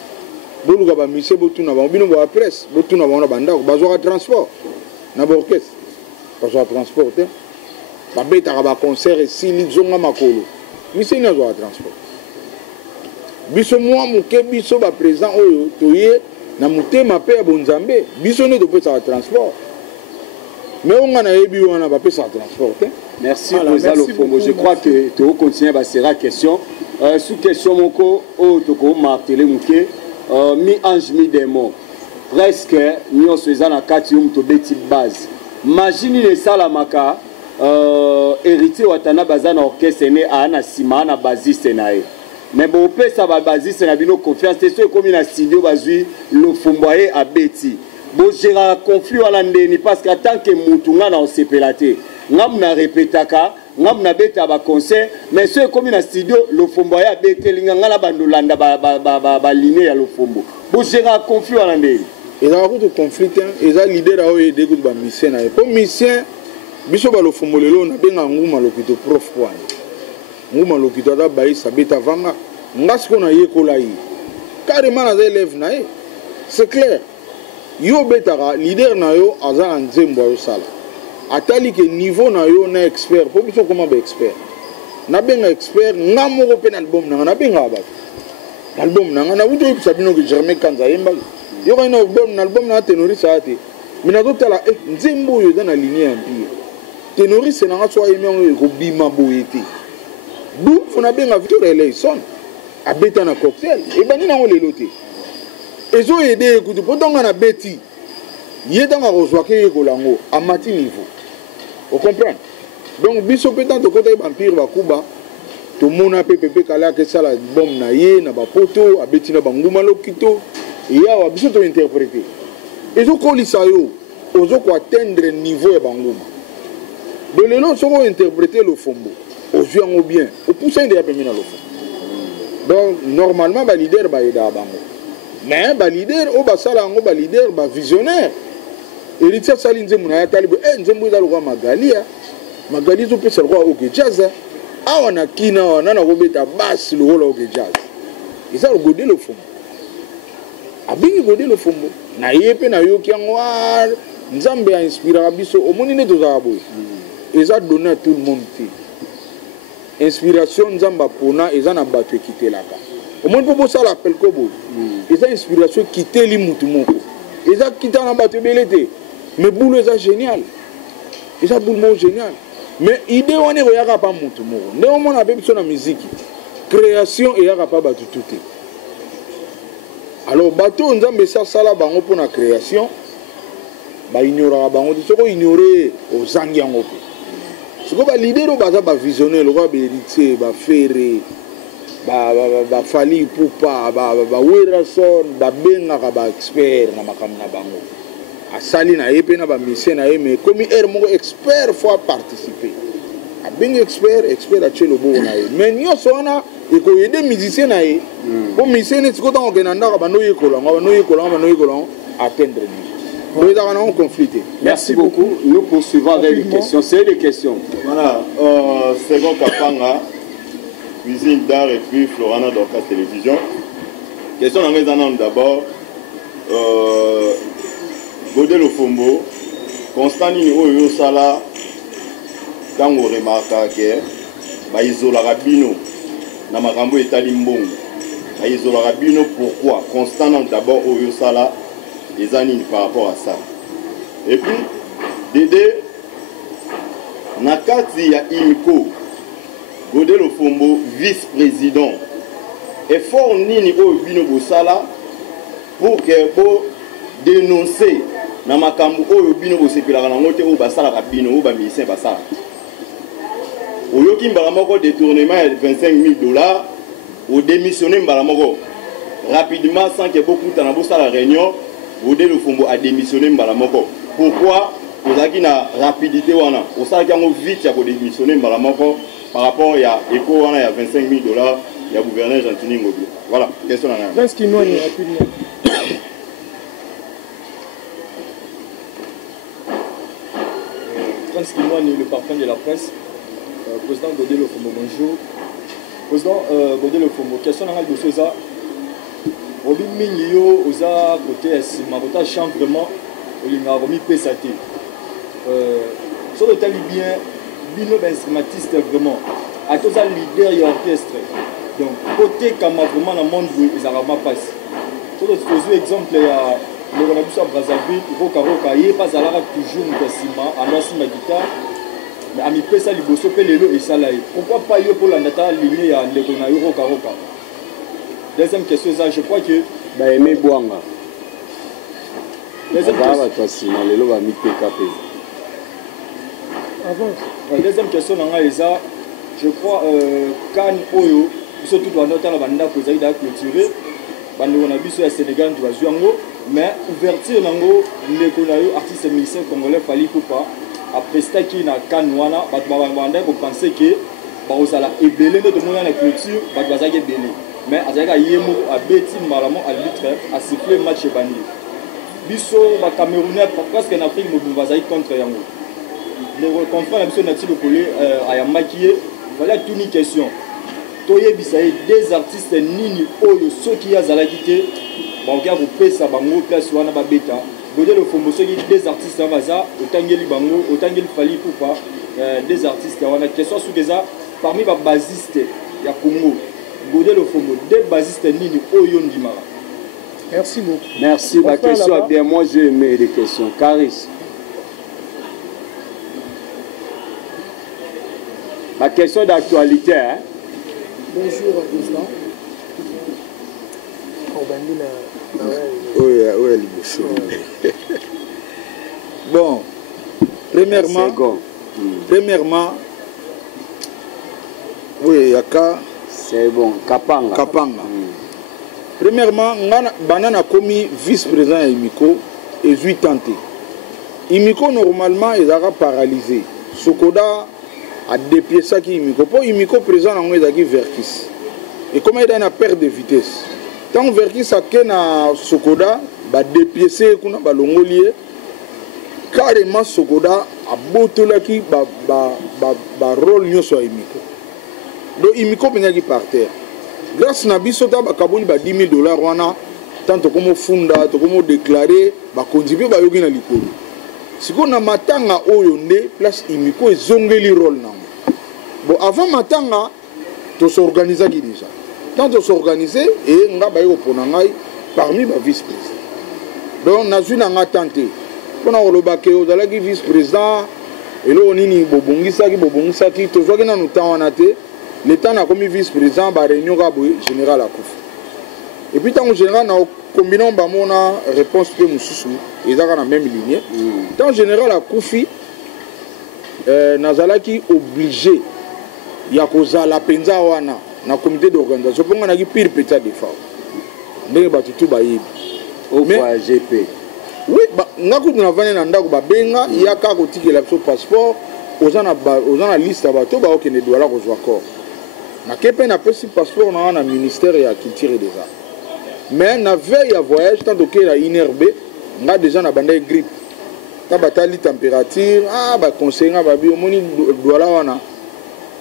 boluka bamusicien botuna bango bino boa presse botuna bango na bandako bazwaka transport na baorchestre bazwaka transport te babetaka baconcert esili zonga makolo mise nini azwaka transport biso mwa moke biso baprésident oyo toye na motema mpe ya bonzambe biso nde topesaka transport mais onga nayebi wana bapesaka transport te. Merci Rosa Lofombo. Je crois que tu vas continuer à faire la question. Sous question, Moko, tu vas marteler Mouké, mi-ange, mi-démon. Presque, nous sommes dans la 4 base. Imagine les salamaka, héritier Watana Bazan orchestre né à Anasima, à Baziste Nae. Mais bon, ça va Baziste na bino confiance. C'est sûr comme il a studio Bazui, Lofombo à Betty. Bon, j'ai un conflit à l'andéni parce qu'en tant que Moutunga, on s'est pélaté. Ngam na repetaka ngam na beta ba concert mais ceux comme na studio le fombo ya bete linga ngala bandolanda ba ligne ya le fombo bo gera conflit à l'andé et là ko conflit et ça leader a aider ko ba mission na ko mission biso ba le fombo lelo na benga nguma lokito prof kwa nguma lokito da ba isa beta vanga ngasko na yekola yi carrément na élève na c'est clair yo beta leader na yo azana nzembo yo sala atali ke niveau na yo na expert po biso koma ba expert na benga expert ngamo ko pen album na benga ba album na na wuto yipsa bino ke Germain Kanza yemba yo ka na album na tenoriste ate mina to tala nzembo yo na ligne ya mpire tenoriste na ngaso ayemi ko bima boyete du fona benga Victor Eleison abeta na cocktail e bani na ngolelo te ezo yede ekuti potonga na beti yedanga rozwake yekolango a mati niveau. Vous comprenez? Donc, biso pétant de côté vampire bakuba, tout le monde a pépé kala que ça la bombe na ye na ba poto, a betina banguma lokito, et ya wa biso to interpréter. Et zo ko lisayo, ozo ko atteindre niveau ya banguma. De lelo so ko interpréter le fombo, ozo yango bien, o pousser de apemina le fombo. Donc, normalement ba leader ba eda bango. Mais ba leader o ba sala ngo ba leader ba visionnaire. Héritier Salinze Mouna Talibo, Nzembo Zalwa Magalia, Magali zo pesa kwa oke jazz. Awa na kina wana na robeta bass le rôle oke jazz. Isa le godé le fombo. Abingi godé le fombo. Na yepe na yo kiangwa Nzambe a inspiré biso omoni ne toza boy. Isa donné à tout le monde ti. Inspiration Nzamba pona eza na bato ekitelaka. Omoni po bosa l'appel ko boy. Isa inspiration kiteli mutu moko. Isa kitana bato belete. Mais boulot est génial. Et ça boulot génial. Mais idée on est royaka pas mutu moko. Néanmoins on a besoin de musique. Création et yaka pas batu tout. Alors bateau nzambe ça sala bango pour la création. Ba ignorera bango de soko ignorer aux zangi yango pe. Soko ba leader o baza ba visionnaire le roi héritier ba ferré ba fali pupa ba werason ba benga ba expert na makamna bango. Asali na yepe na ba mission na ye mais comme er mo expert faut participer. A ben expert a chelo bo na ye. Mais nyo sona e ko yede musicien na ye. Ko musicien ne tiko dans genanda ba no yekola atteindre ni. Nous avons conflité. Merci beaucoup. Nous poursuivons avec les questions. C'est des questions. Voilà, Second Kapanga, cuisine d'art et puis Florana Dorcas Télévision. Question d'abord. Godé Lofombo, Constant Nini Oyo Sala, quand on remarque que Isola Rabino, Namarambo et Talimbong, Isola Rabino, pourquoi Constant d'abord Oyo Sala, les années par rapport à ça. Et puis, Dédé, Nakati ya Imko, Godé Lofombo, vice-président, et fort Nini Oyo Bino Bosala, pour que pour dénoncer na makambo oyo bino bosepelaka nango te oyo basalaka bino oyo bamisien basala oyoki mbala moko détournement ya $25,000 ou démissionner mbala moko rapidement sans que beaucoup de la réunion Godé Lofombo a démissionné mbala moko. Pourquoi? Vous avez une rapidité wana au ça qu'il vite à démissionner mbala moko par rapport à éco wana il y a $25,000 il y a gouverneur Gentini Ngobi. Voilà, question là. Qu'est-ce qui nous rapidement? Prince Kimouani, le parfum de la presse, président Godé Lofombo, bonjour. Président Godé Lofombo, question dans le dossier. Obi Minyo, Oza, côté Sima, côté champ vraiment, il a remis Pesati. Sur le tel bien, Bino instrumentiste vraiment, à tous les leaders et orchestre. Donc, côté Kama vraiment, dans le monde, ils ont passé. Sur le exemple, il y a le Ronabus à Brazzaville, il faut qu'il y ait pas toujours un Sima, à la guitare. Mais à mi pesa liboso pe lelo et salaire. Pourquoi pas yo pour la nata lignée à Ndekona Euro Karoka? Deuxième question, je crois que bah aimé Bouanga. Deuxième question, je crois Kan Oyo, surtout dans notre banda que Zaïda clôturé, on a vu sur le Sénégal du Bazuango, mais ouverture nango Ndekona Euro artiste musicien congolais Fali Poupa. Après ça qui na Kanwana, banda ko penser que ba osala ebele de monde na clôture, ba bazaki ebele. Mais azaka yemo a beti malamu arbitre a siffler match bandi. Biso ba Camerounais parce qu'en Afrique mo bazaki contre yango. Les confrères la biso nati le collé a yamakié, voilà toute une question. Toye bisaye des artistes nini oyo soki ya zalaki te, ba okia ko pesa bango place wana ba beta. Godé Lofombo soki des artistes en baza, otangeli bango, otangeli Fali Poupa, des artistes on a question sur déjà parmi les basistes ya Congo. Godé Lofombo des basistes nini oyo ndimara. Merci beaucoup. Merci, ma question est bien. Moi, j'ai aimé les questions. Caris. Ma question d'actualité. Hein? Bonjour, président. Bon, premièrement, oui, Yaka. C'est bon, Kapanga. Premièrement, Banana a commis vice-président à Imiko et 8 ans. Imiko, normalement, il sera paralysé. Sokoda a dépiécé Imiko. Pour Imiko, président, il a Verkis. Et comme il a une perte de vitesse. Tant Verkis a na Sokoda, il a dépiécé Longolier. Carrément, Sokoda a botolaki rôle sur Imiko. Donc, Imiko est par terre. Grâce à Bissota, il y a $10,000 tant que funda, comme déclaré, contribuer à Yogina Likolo. Si on a matanga oyonde, place Imiko et zongeli rôle. Bon, avant matanga, tu s'organises déjà. Tant tu s'organises, et on a parmi les vice-présidents. Donc, on a tenté. On a le vice-président, et là, on a Bobongisaki, tu vois qu'il y a l'État a commis vice-président de la réunion générale à Koufi. Et puis, tant que général, on a combiné une réponse pour nous, ils sont dans la même ligne. Tant que général à Koufi, nous avons obligé, il y a la penza wana na comité d'organisation. Pour qu'on ait pire petit défaut. Mais tout va y au GP. Oui, nous avons il y a qu'à côté le passeport, aux gens la liste à bateau, qui ne doit pas avoir accord. Na kepe na pesi passeport na ministère de la culture et des arts. Mais na veille à voyage tant que la INRB, on a déjà na bande grippe. Ta batali température, ba conseiller ba bi omoni douala wana.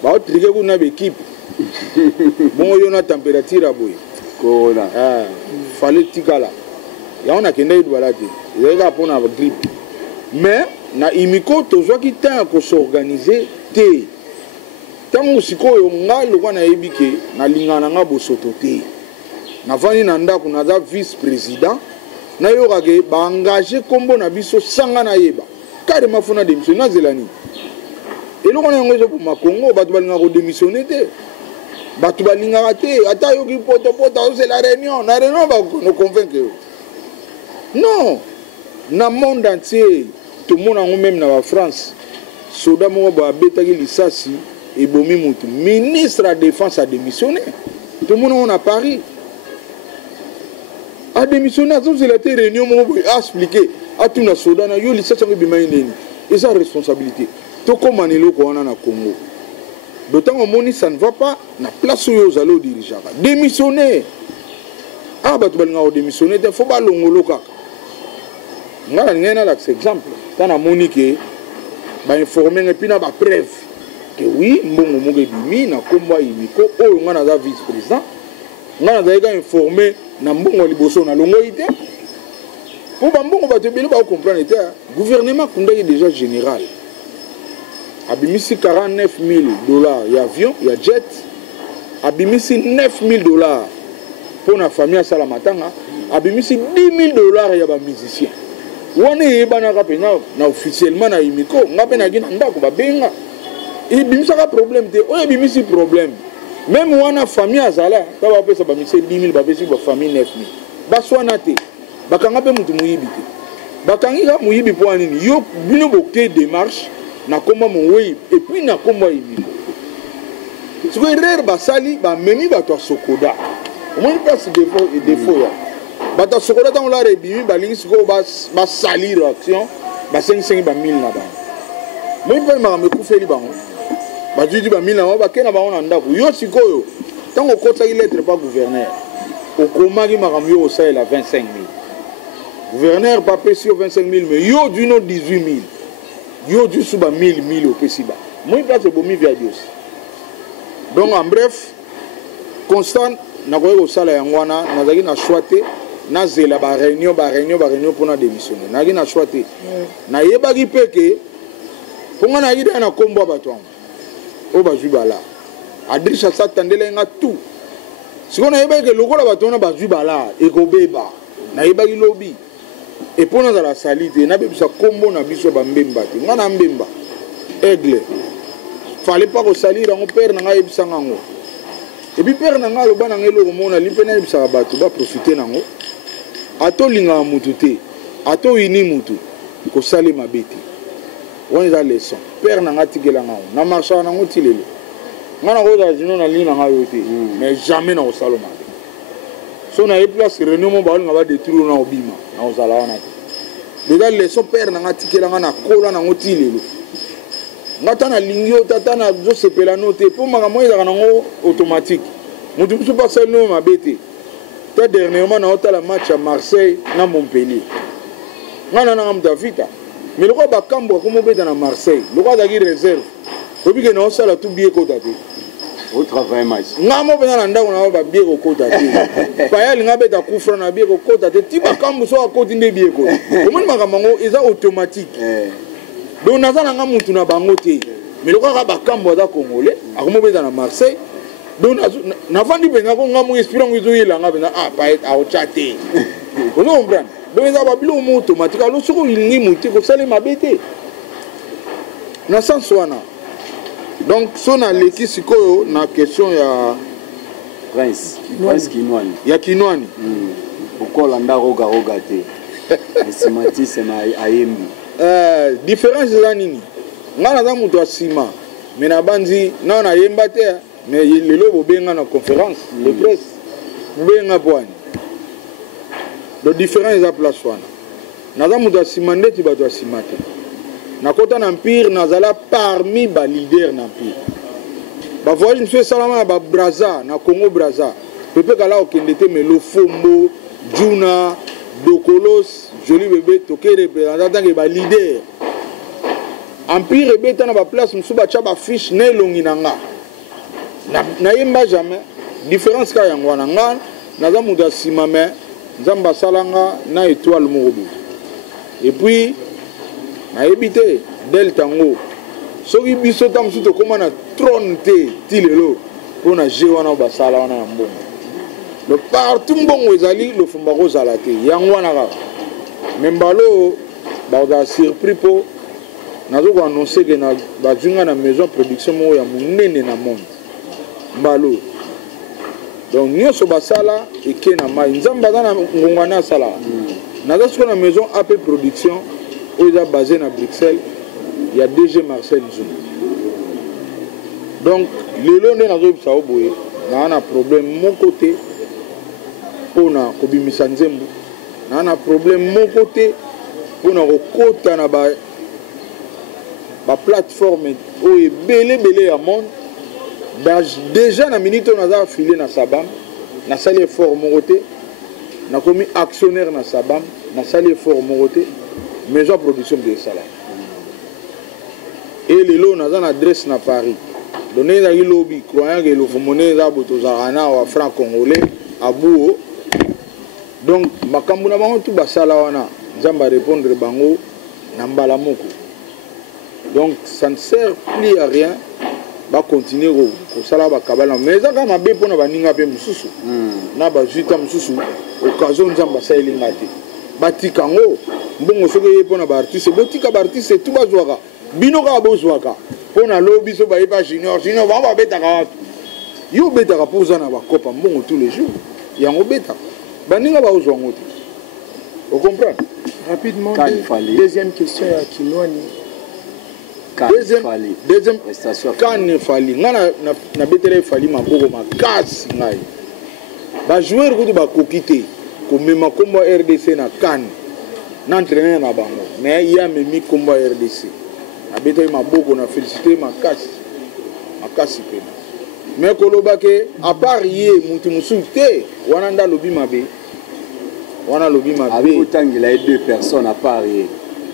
Ba trier ko na équipe. Bon yo na température aboy. Corona. Fallait tikala. Ya on a kende douala te. Il y a pour na grippe. Mais na imiko tozo ki tant ko s'organiser té. Tant sikoyo nga lokwa na yebike na lingana nga bosoto te na vani na ndako na za vice président na yokake ba engagé kombo na biso sanga na yeba kare mafuna démission na zelani eloko na ngo zo ma Congo batu balinga ko démissionner te batu balinga te ata yoki poto c'est la réunion ba no convaincre Non, dans le monde entier, tout le monde, même dans la France, soda moko abetaki lisasi et bomi mutu. Ministre de la Défense a démissionné. Tout le monde a Paris. A démissionné, il a été réunion, a expliqué à tout le soda, il y a lisasi qui bimaïné. Et sa responsabilité. Tout comme on est là au Congo. D'autant que ça ne va pas, na place où ils allaient diriger. Démissionner. Ah, bah tu vas démissionner, il faut pas l'ongolo kaka. On a un exemple. Quand on a monique, bah informer et puis on a preuve que oui, mbongo moge bimi na komba imiko, oh on a vice-président, on a déjà informé na mbongo liboso na longo ité. Pour mbongo ba te belo ba comprendre ité. Gouvernement Koundé est déjà général. Abimisi 49 000 $, il y a avion, il y a jet. Abimisi 9 000 $ pour la famille à Salamatanga. Abimisi 10 000 $, il y a des musiciens. On est officiellement na imiko, on a bien ndako ba benga. Il y a un problème, on a un problème. Même on a famille à Zala, ça va passer ba 10 000 ba pesi ba famille 9 000. Ba soanate, ba kanga pe mutu muyibi. Ba kangira muyibi po anini, yo bino boke démarche na koma moyi et puis na koma imiko. Ce que erreur ba sali ba memi ba to sokoda. Au moins passe défaut ya. Ba to sokoda dans la rebimi ba lingi ko ba salir action, ba 5 ba 1000 na ba. Moi pas ma me kufeli bango. Ba jiji ba 1000 na ba kena ba on ndako. Yo sikoyo. Tango kota il lettre pas gouverneur. Au komagi makamyo au ça il a 25 000. Gouverneur pas payé 25 000 mais yo du no 18 000. Yo du suba 1000 au pesiba. Moi place bomi via Dios. Donc en bref, constant na ko ko sala yangwana na zaki na choité na zela ba réunion pour na démissionner. Na na choité. Na yebaki peke pour na ida na kombo batwa. O ba jubala. Adrisha satandele nga tout. Si on a yebaki lokola batona ba jubala e ko beba. Na yebaki lobby. Et pour nous à la salite, na bebisa kombo na biso ba mbemba te. Nga na mbemba. Aigle. Fallait pas que salir en père na yebisa ngango. Et puis père na ngalo bana ngelo mona limpe na yebisa batu ba profiter nango. Ato linga mututé. Ato ini mutu. Ko sali mabeti. On est à leçon. Père na ngatikela ngango. Na marcha na ngotilelo. Nga na ko da jino na lina ngayo te. Mais jamais na ko saloma. So na place réunion mo ba nga ba détruire na obima. Na ozala wana. Déjà leçon père na ngatikela nga na kola na ngotilelo. Ngata na lingio tata na zo sepela note pour makambo ezaka nango automatique. Mutu biso pas seulement mabete. Ta dernièrement na hôtel match à Marseille na Montpellier. Ngana na ngamda vita. Mais le roi bakambo ko mobeta na Marseille. Le roi dagi réserve. Obi ke na osala tout bien ko date. Au travail match. Ngamo bena na ndako na ba bien ko date. Payal ngabeta kufra na bien ko date. Ti bakambo so akoti nde bien ko. Omoni makambo eza automatique. Donc nous avons mutu na bango te mais le roi bakambo za congolais akomobeza na Marseille donc na vandi benga ko ngamu esprit ngo yela ngabena ah pa a ochate vous comprenez donc ça va bilo mo automatique alors soko ilingi mutu ko sale mabete na sens wana donc sona leki sikoyo na question ya Prince Kinwani ya Kinwani pourquoi landa roga te simatise na ayembi différence za nini ngana za mutu asima mais na banzi na na yemba te mais lelo bobenga na conférence de presse bobenga bwani le différence za place wana na za mutu asima ndeti bato asima te na kota na empire nazala parmi ba leader na empire ba voyage monsieur salama na ba Brazza na Congo Brazza pepe kala okende te mais lo fombo Juna Dokolos joli bébé toke représentant que ba leader empire beta na ba place musuba cha ba fiche na longi nanga na yemba jamais différence ka yango na nga na za muda simame nzamba salanga na étoile morobi et puis na ebité delta ngo soki biso tam suto koma na trône te tilelo pona je wana ba sala wana ya mbongo le partout mbongo ezali le fumba ko zala te yango wana ka Membalo, bah surpris pour nous annoncer que nous avons une maison de production qui est dans le monde. Mbalo. Donc nous sommes là et nous sommes là. naza sikoyo na maison AP Production oyo eza basé na Bruxelles, il y a DG Marcel Zoum. Donc lelo nde nazoyebisa yo boye naa na problème moko te mpona kobimisa nzembo, naa na problème moko te mpona kokota na baplateforme oyo ebele ya monde. Déjà na minute oyo naza affilié na Sabam, nasali effort moko te, nakomi actionnaire na Sabam, nasali effort moko te, maison production de esala. Et lelo naza na adresse na Paris. Donné ezalaki lobi croyant que Lofombo eza boto ozalaka na wa franc congolais abuo. Donc makambo na bango tu basala wana nzambe répondre bango na mbala moko. Donc ça ne sert plus à rien ba continuer kosala bakabala, mais ezaka mabe mpona baninga mpe mosusu na bajuta mosusu occasion nzambe asayelinga te batika yango mbongo soki eye mpona baartiste botika baartiste tu bazwaka bino kaka bozwaka mpona lobi so baye ba junior bango babetaka wapi yo obetaka mpo oza na bakopa mbongo tous les jours yango obetaka baninga baozwa yango te. Vous comprenez? Rapidement, deuxième question à Kinwani. Deuxième quand il fallait na betele fallait maboko makasi ngai ba joueur ko ba kokite ko mema kombo RDC na kan na entraîner na bango mais il y a memi kombo RDC na betele maboko na féliciter makasi pe mais ko lobake à part yé mutu musuté wana nda lobi mabe avec autant il a deux personnes à part yé.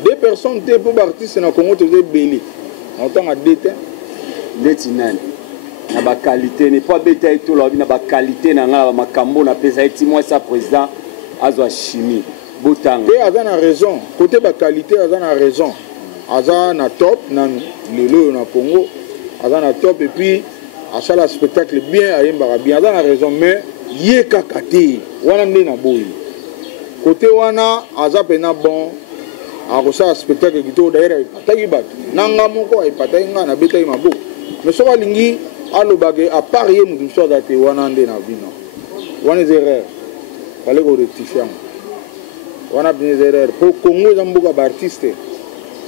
Deux personnes te pour artiste na Congo te belé. Autant à deux temps. Détinane. Na ba qualité n'est pas bétail tout la vie na ba qualité na nga makambo na pesa eti moi sa président azwa chimie. Botang. Et azana raison. Côté ba qualité azana raison. Azana top na lelo na Congo. Azana top et puis à ça le spectacle bien ayemba bien azana raison mais yé kakate wana ndé na boyi. Côté wana azapena bon. Akosa spectacle kito d'ailleurs pataki bat nanga moko ipataki nga na betaki maboko mais soka lingi alobake à part ye mutu so date wana nde na bino wana erreur fallait ko rectifier wana bien erreur pour Congo za mboka ba artiste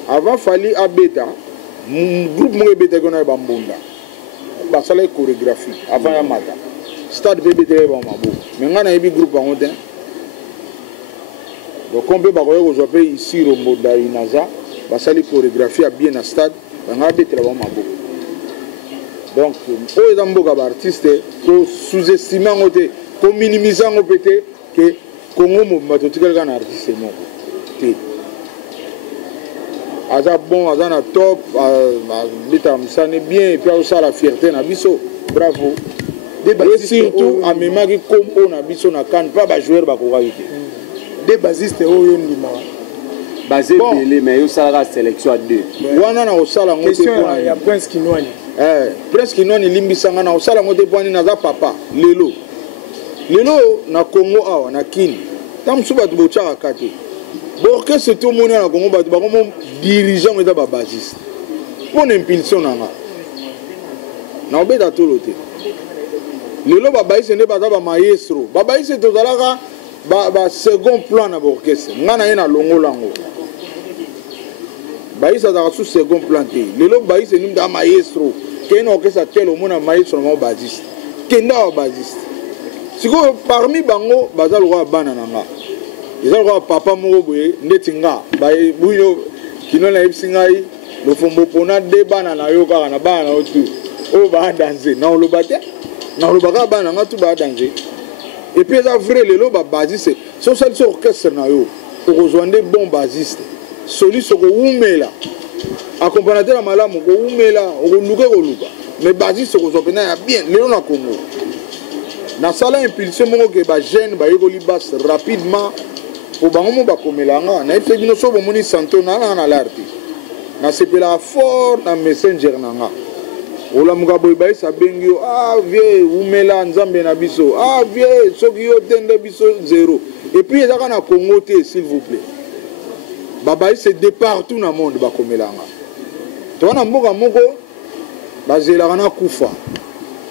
avant fallait abeta groupe mo ebeta kona ba mbunda ba sala chorégraphie avant ya mata stade bebete ba maboko mais nga na ebi groupe en haut. Donc on peut pas ici au Moda Inaza, basali chorégraphie à bien à stade, on a des travaux mabo. Donc aux amboga artistes, ko sous-estimer en côté, ko minimiser en côté que Congo mo matotikal kan artiste mo. Té. Aza bon, aza na top, bita msane bien et puis ça la fierté na biso. Bravo. Et surtout à memaki kompo na biso na kan pas ba joueur ba ko des basistes oyo ndima basé belé mais yo sala sélection à deux wana na osala ngote question ya Prince Kinwani Prince Kinwani limbisanga na osala ngote pwani na za papa lelo na Congo awa na Kini tamsu batu bochaka kate borke se tout moni na Congo batu bakomo dirigeant eta ba basiste pour impulsion nanga na obeta tolote lelo ba baise ne bata ba maestro ba baise tozalaka ba second plan na orchestre ngana yena longolango baisa za sous second plan te lelo baisa ni nda maestro kena orchestre tel au mona maestro mo basiste kenda basiste siko parmi bango bazalo kwa bana nanga ezalo kwa papa moko boye ndetinga ba buyo kino na ipsingai Lofombo pona de bana na yo kaka na bana otu o ba danser na olobate na olobaka bana nga tu ba danser. Et puis, ça vrai, les basistes, si c'est l'orchestre, pour rejoindre des bons basistes, celui qui est là, accompagnateur à Malam, mais basistes, ils bien, les gens à Congo. Dans la salle impulsion, les jeunes, ils basse rapidement, pour que les gens comme là, na fait une chose, ils sont na l'art. Na c'est la fort dans messenger nanga. Ola mugaboy bay sabengio vie umela nzambe na biso vie soki yo tende biso zéro et puis ezaka na Congo te s'il vous plaît babayi c'est de partout na monde bakomelanga to wana mboka moko bazelaka na kufa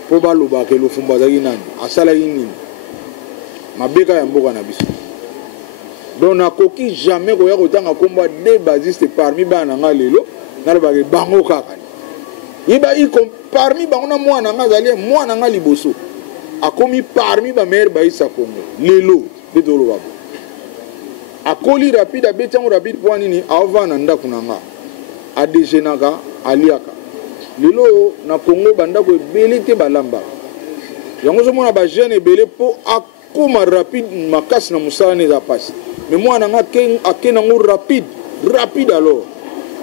po baloba ke Lofombo azaki nani asala nini mabeka ya mboka na biso donc nakoki jamais koya kotanga komba de basiste parmi bana nga lelo nalobaki bango kaka yeba parmi bango na mwana nga azali mwana nga liboso akomi parmi bameilleur baisa Congo lelo nde toloba akoli rapide abetango rapide po nini aovanda ndako na nga adejenaka aliaka lelo na Congo bandako ebele te balamba yango ozomona bajeune ebele mpo akoma rapide makasi na mosala na eza pasi mais mwana nga ake nango rapide alors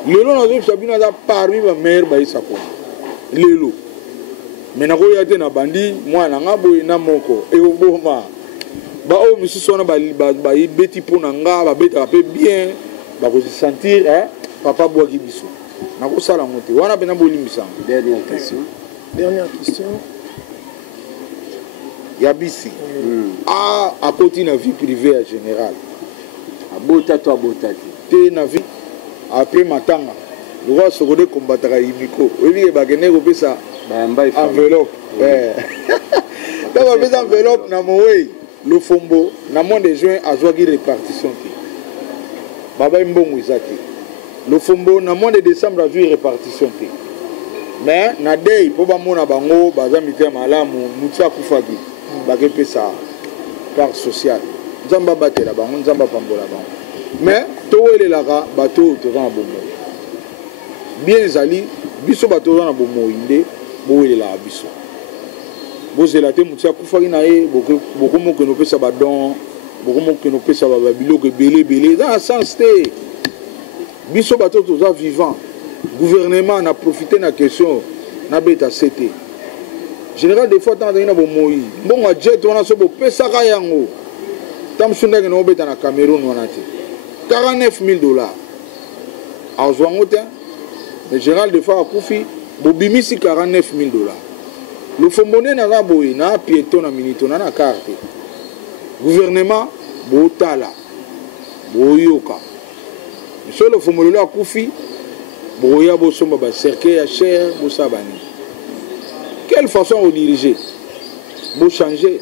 lelo nazobisa bino aza parmi bameilleur baisa Congo lelo mais nakoya te na bandi mwana nga boye na moko ekoboma baoyo misusu wana bayebeti mpo na nga babetaka mpe bien bakosi sentir papa bwaki biso nakosala ngo te wana mpena bolimbisanga. Dernière question Yabisi akoti na vie privée en général abota to abota te na vie après matanga lokwa sokode kombataka imiko oyebike bakende kopesa enveloppe ntango bapesa enveloppe na mowei lofombo na mois de juin azwaki répartition te babai mbongo eza te lofombo na mois de décembre azwi répartition te mais na dei mpo bamona bango baza mitema malamu mutu akufaki bakepesa part sociale nzambe abatela bango nzambe apambola bango mais towelelaka bato oyo toza na bomoi bien ezali biso bato oza na bomoi nde bowelelaka biso bozela te mutu akufaki na ye bokomokende opesa badon bokomokende opesa babiloko ebele eza na sens te biso bato toza vivant gouvernement na profite na question na beta sete général des fois tant na bomoi mbongo jet wana so bopesaka yango tam sundaki na obeta na Cameroun wana te $49,000 azwango te mais général des fois akufi bobimisi $49,000 lofombo nde naza boye na piéton na minito na carte gouvernement botala boyoka so lofombo lelo akufi boya bosomba bacercle ya cher bosabani quelle façon odiriger bochanger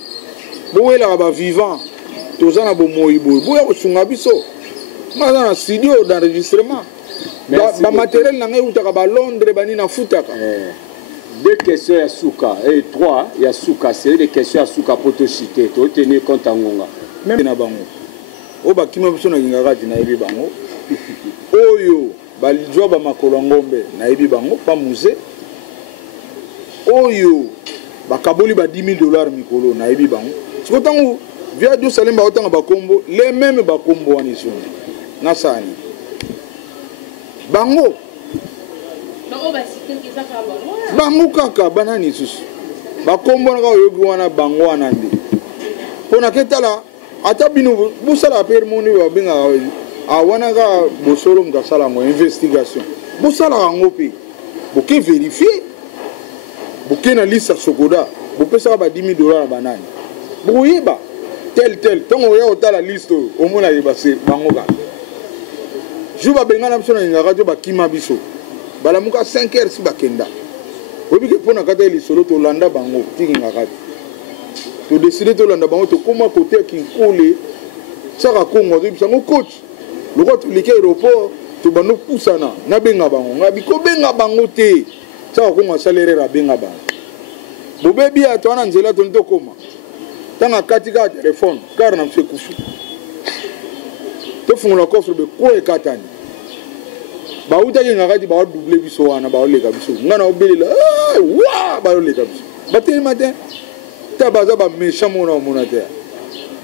bowelaka bavivant toza na bomoi boye boya kosunga biso naza na studio d'enregistrement bamatériel na ngai eutaka balondres bani nafutaka. Deux questions à Souka et trois il y a Souka, c'est des questions à Souka pour te citer, tu tenir compte en Ngonga. Même na bango. O ba kima biso na ngingaka na yebi bango. Oyo balijwa ba makolo ngombe na yebi bango pa musée. Oyo bakaboli ba $10,000 mikolo na yebi bango. Siko tango via Dieu Salemba otanga ba kombo les mêmes ba kombo waniso. Na sani. Bango bango kaka banani susu bakombo naka oyoki wana bango wana nde mpona ketala ata bino bosala permoni babengaka wana kaka bosolo moto asala yango investigation bosalaka yango mpe boke verifie boke na liste ya sokoda bopesaka ba $10,000 na banani bokoyeba tel ntango oya kotala liste oyo omona yeba se bango kaka jour babengana biso na ngaka jo bakima biso balamuka 5 heures si bakenda obike mpona kata ya lisolo tolanda bango tikingaka te todeside tolanda bango tokóma kote ya kinkole saka kongo toyebisango coach lokwa toleki aéroport tobanda kopusana nabenga bango ngabi kobenga bango te saka kongo asalerere abenga bango bobebi ato wana nzela toni tokóma ntango akati kaka telefone kare na biso ekufi tofungola coffre beko ekatani bautaki ngakati baodouble biso wana baoleka biso nga na obelela wa baoleka biso batelema te ta baza baméchant mona omona te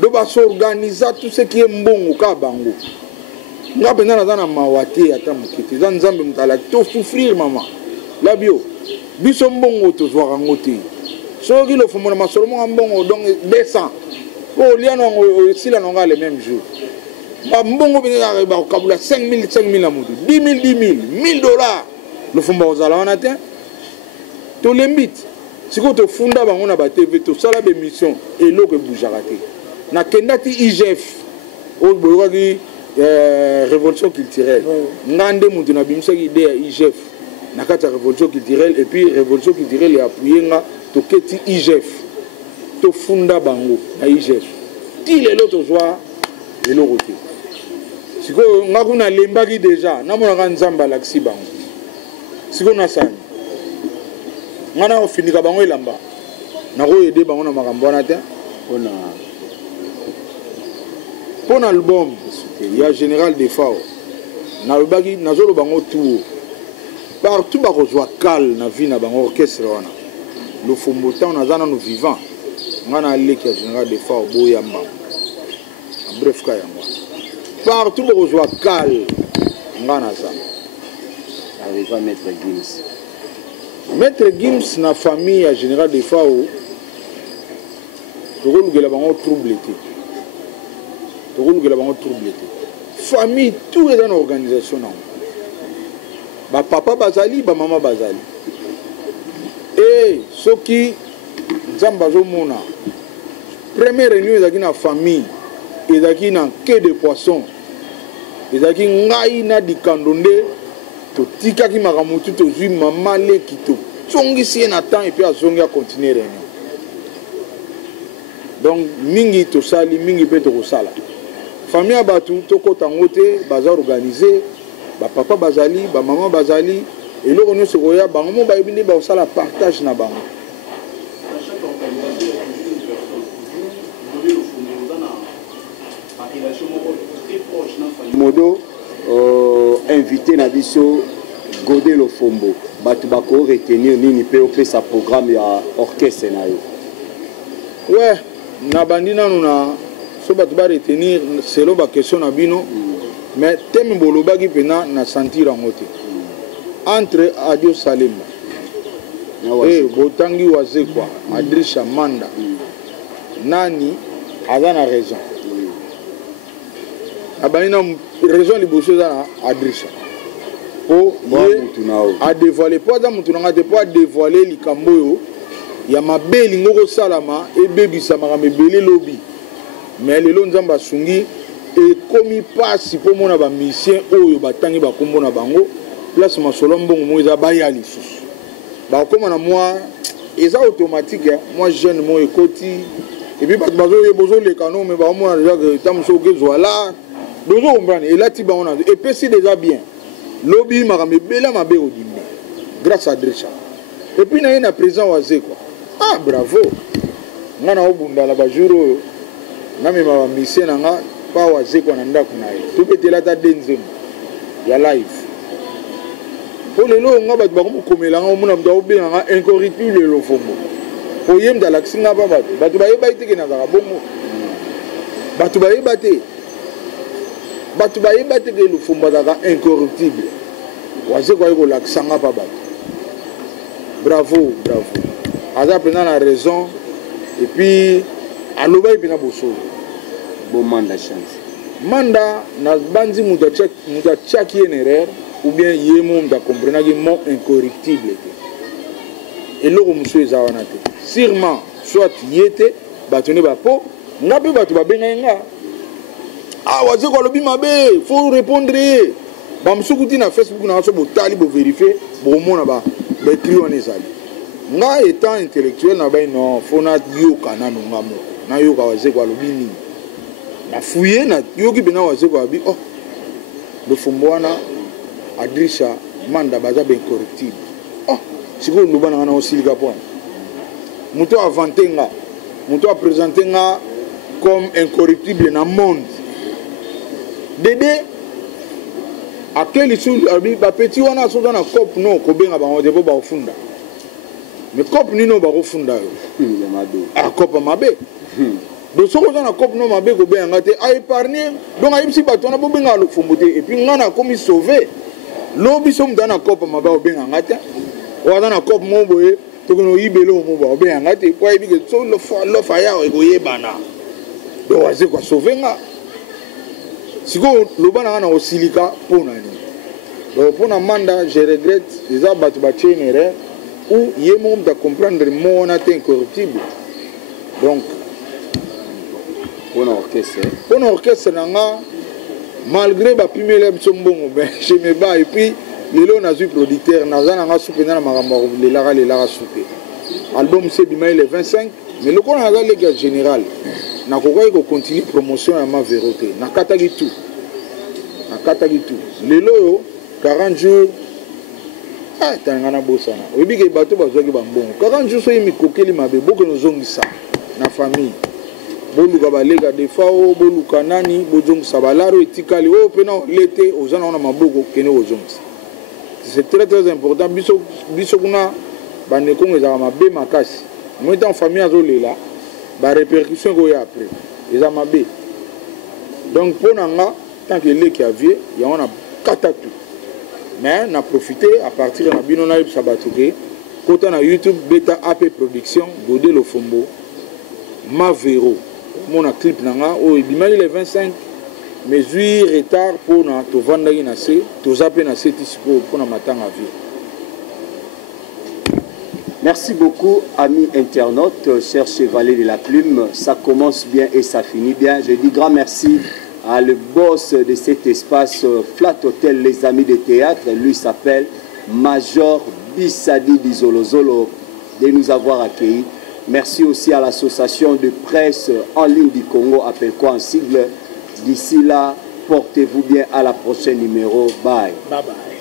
do basorganiza tout ce qui est mbongo ka bango nga mpenza naza na mawa te ata moke te eza nzambe moto alaki tosouffrir mama labio biso mbongo tozwaka yango te soki lofombo na masolo monga mbongo donc 200 po olia nango esila nango le même jour mbongo bengaka bakokabula 5 000 na motu 10 000 $1,000 lofumba kozala wana te tolembi te sikoyo tofunda bango na batv tosala bémission eloko ebujaka te nakendaki igf oyo boyokaki révolution culturelle nga nde motu nabimisaki ide ya igf na kati ya révolution culturelle et puis révolution culturelle eapuye nga toketi igf tofunda bango na igf ti lelo tozwa eloko te sikoyo nga kuna lembaki déjà namonaka nzambe alakisi bango sikoyo nasani nga na kofinika bango elamba nakoyede bango na makambo wana te mpo na album ya général de fao nalobaki nazoloba bango tuo partout bakozwa kale na vie na bango orchestre wana lofombo ntango naza nano vivant nga na aleki ya général de fao boyamba bref ka yango partout bakozwa kale nga naza arriva maître Gims. Maître Gims na famille ya général de fao tokolukela bango trouble te famille tout eza na organisation nango bapapa bazali bamama bazali e soki nzambe azomona première réunion ezalaki na famille ezalaki na quai de poisson ezalaki ngai na dikando nde totikaki makambo tu tozwi mama leki tozongisi ye na temps epuis azongi acontinue réunion donc mingi tosali mingi mpe tokosala famille ya bato tokota yango te baza organise bapapa bazali bamama bazali eloko nyonso koya bango mo bayebi nde bakosala partage na bango modo invité na biso Godé Lofombo bato bako retenir nini pe opesa programme ya orchestre na yo ouais na bandi nanu na so bato ba retenir selo ba question na bino mais teme bolobaki pena na sentir yango te entre Adio Salemba et botangi waze kwa Adrisha Manda nani aza na raison abani na raison liboso za na Adrisha po a dévoiler po za mutu nanga te po a dévoiler likambo yo ya mabeli ngoko salama ebebisa makambo ebele lobi mais lelo nzamba sungi e komi pasi po mona ba musicien oyo batangi bakombo na bango place masolo mbongo mo eza baya lisusu bakoma na moi eza automatique moi jeune mo ekoti et puis bato bazo leka no mais ba mona déjà que tamso ke zwala dozo comprendre et là ti ba on a et puis c'est déjà bien lobby makambe bela mabe odimbe grâce à Dresha et puis na na présent waze quoi ah bravo ngana obunda la bajuro oyo na mema ba mission nga pa waze kwa na ndako na ye to betela ta denzem ya live po lelo nga bato bakokomela nga omona mto obenga nga incorruptible Lofombo po yemda laksinga pa bato bayeba iteke na zaka bongo bato bayeba te ke Lofombo zaka incorruptible waze kwa yeko laksanga pa bato bravo aza pena na raison et puis aloba pena bosolo bon manda chance manda na banzi muta chaki en erreur ou bien yemo muta comprendre mon incorruptible te eloko muso ezawana te sûrement soit yete batone bapo ngape bato babenga nga ah waze kwa lobi mabe faut répondre ba musukuti na Facebook na so botali bo vérifier bo mona ba écrit on ezali nga étant intellectuel na bay non faut na yoka na nunga moko na yoka waze kwa lobi nini na fouiller na yoki bena waze kwa bi oh Lofombo wana Adrisha Manda baza ben correctible oh siko ndoba na na osilika point muto avanté nga muto a présenté nga comme incorruptible na monde Dédé à quel issue ba petit wana so na cop non ko benga ba on ba ofunda mais cop ni no ba ofunda yo ah cop mabe do so ko na cop no mabe ko benga te a épargner donc a ibsi ba tona bo benga Lofombo te et puis ngana comme sauver lobi so mdana cop mabe o benga ngata o na cop mo boye to ko no ibelo mo ba o benga ngate kwa ibi ke so lo fa ya ko yebana do waze ko sauver nga siko lobana na osilika pona ni donc pona manda je regrette les abattu batchenere ou yemo de comprendre mon incorruptible donc pona orchestre nanga malgré ba pimele mbongo ben je me bats et puis lelo na suis producteur naza nanga soutenir na makambo le lara soupe album c'est bima le 25 mais le qu'on a le général na kokoki ko continuer promotion ya ma vérité na kataki tout akataki tout lelo 40 jours tangana bosana oyebi ke bato bazwaki bambongo 40 jours soki mikokeli mabe bokende ozongisa na famille boluka baleka defa o boluka nani bozongisa balaro etikali oyo mpena olete oza na wana maboko kende ozongisa c'est très très important biso kuna bandekongo ezaka mabe makasi moi ntango famille azolela barépercussion ekoya après eza mabe donc mpo na nga tant que eleki avie yango na kata tu mais na profité à partir na bino nayebisa bato ke kota na YouTube beta AP production Godé Lofombo Mavero mona clip nanga oyo ebimaki le 25 mesure retard mpona tovandaki na se toza mpe na se ti sikoyo mpona matanga vie. Merci beaucoup, amis internautes, chers chevaliers de la plume. Ça commence bien et ça finit bien. Je dis grand merci à le boss de cet espace, Flat Hotel, les amis de théâtre. Lui s'appelle Major Bissadi Dizolozolo de nous avoir accueillis. Merci aussi à l'association de presse en ligne du Congo, appelle quoi en sigle. D'ici là, portez-vous bien à la prochaine numéro. Bye. Bye bye. Bye.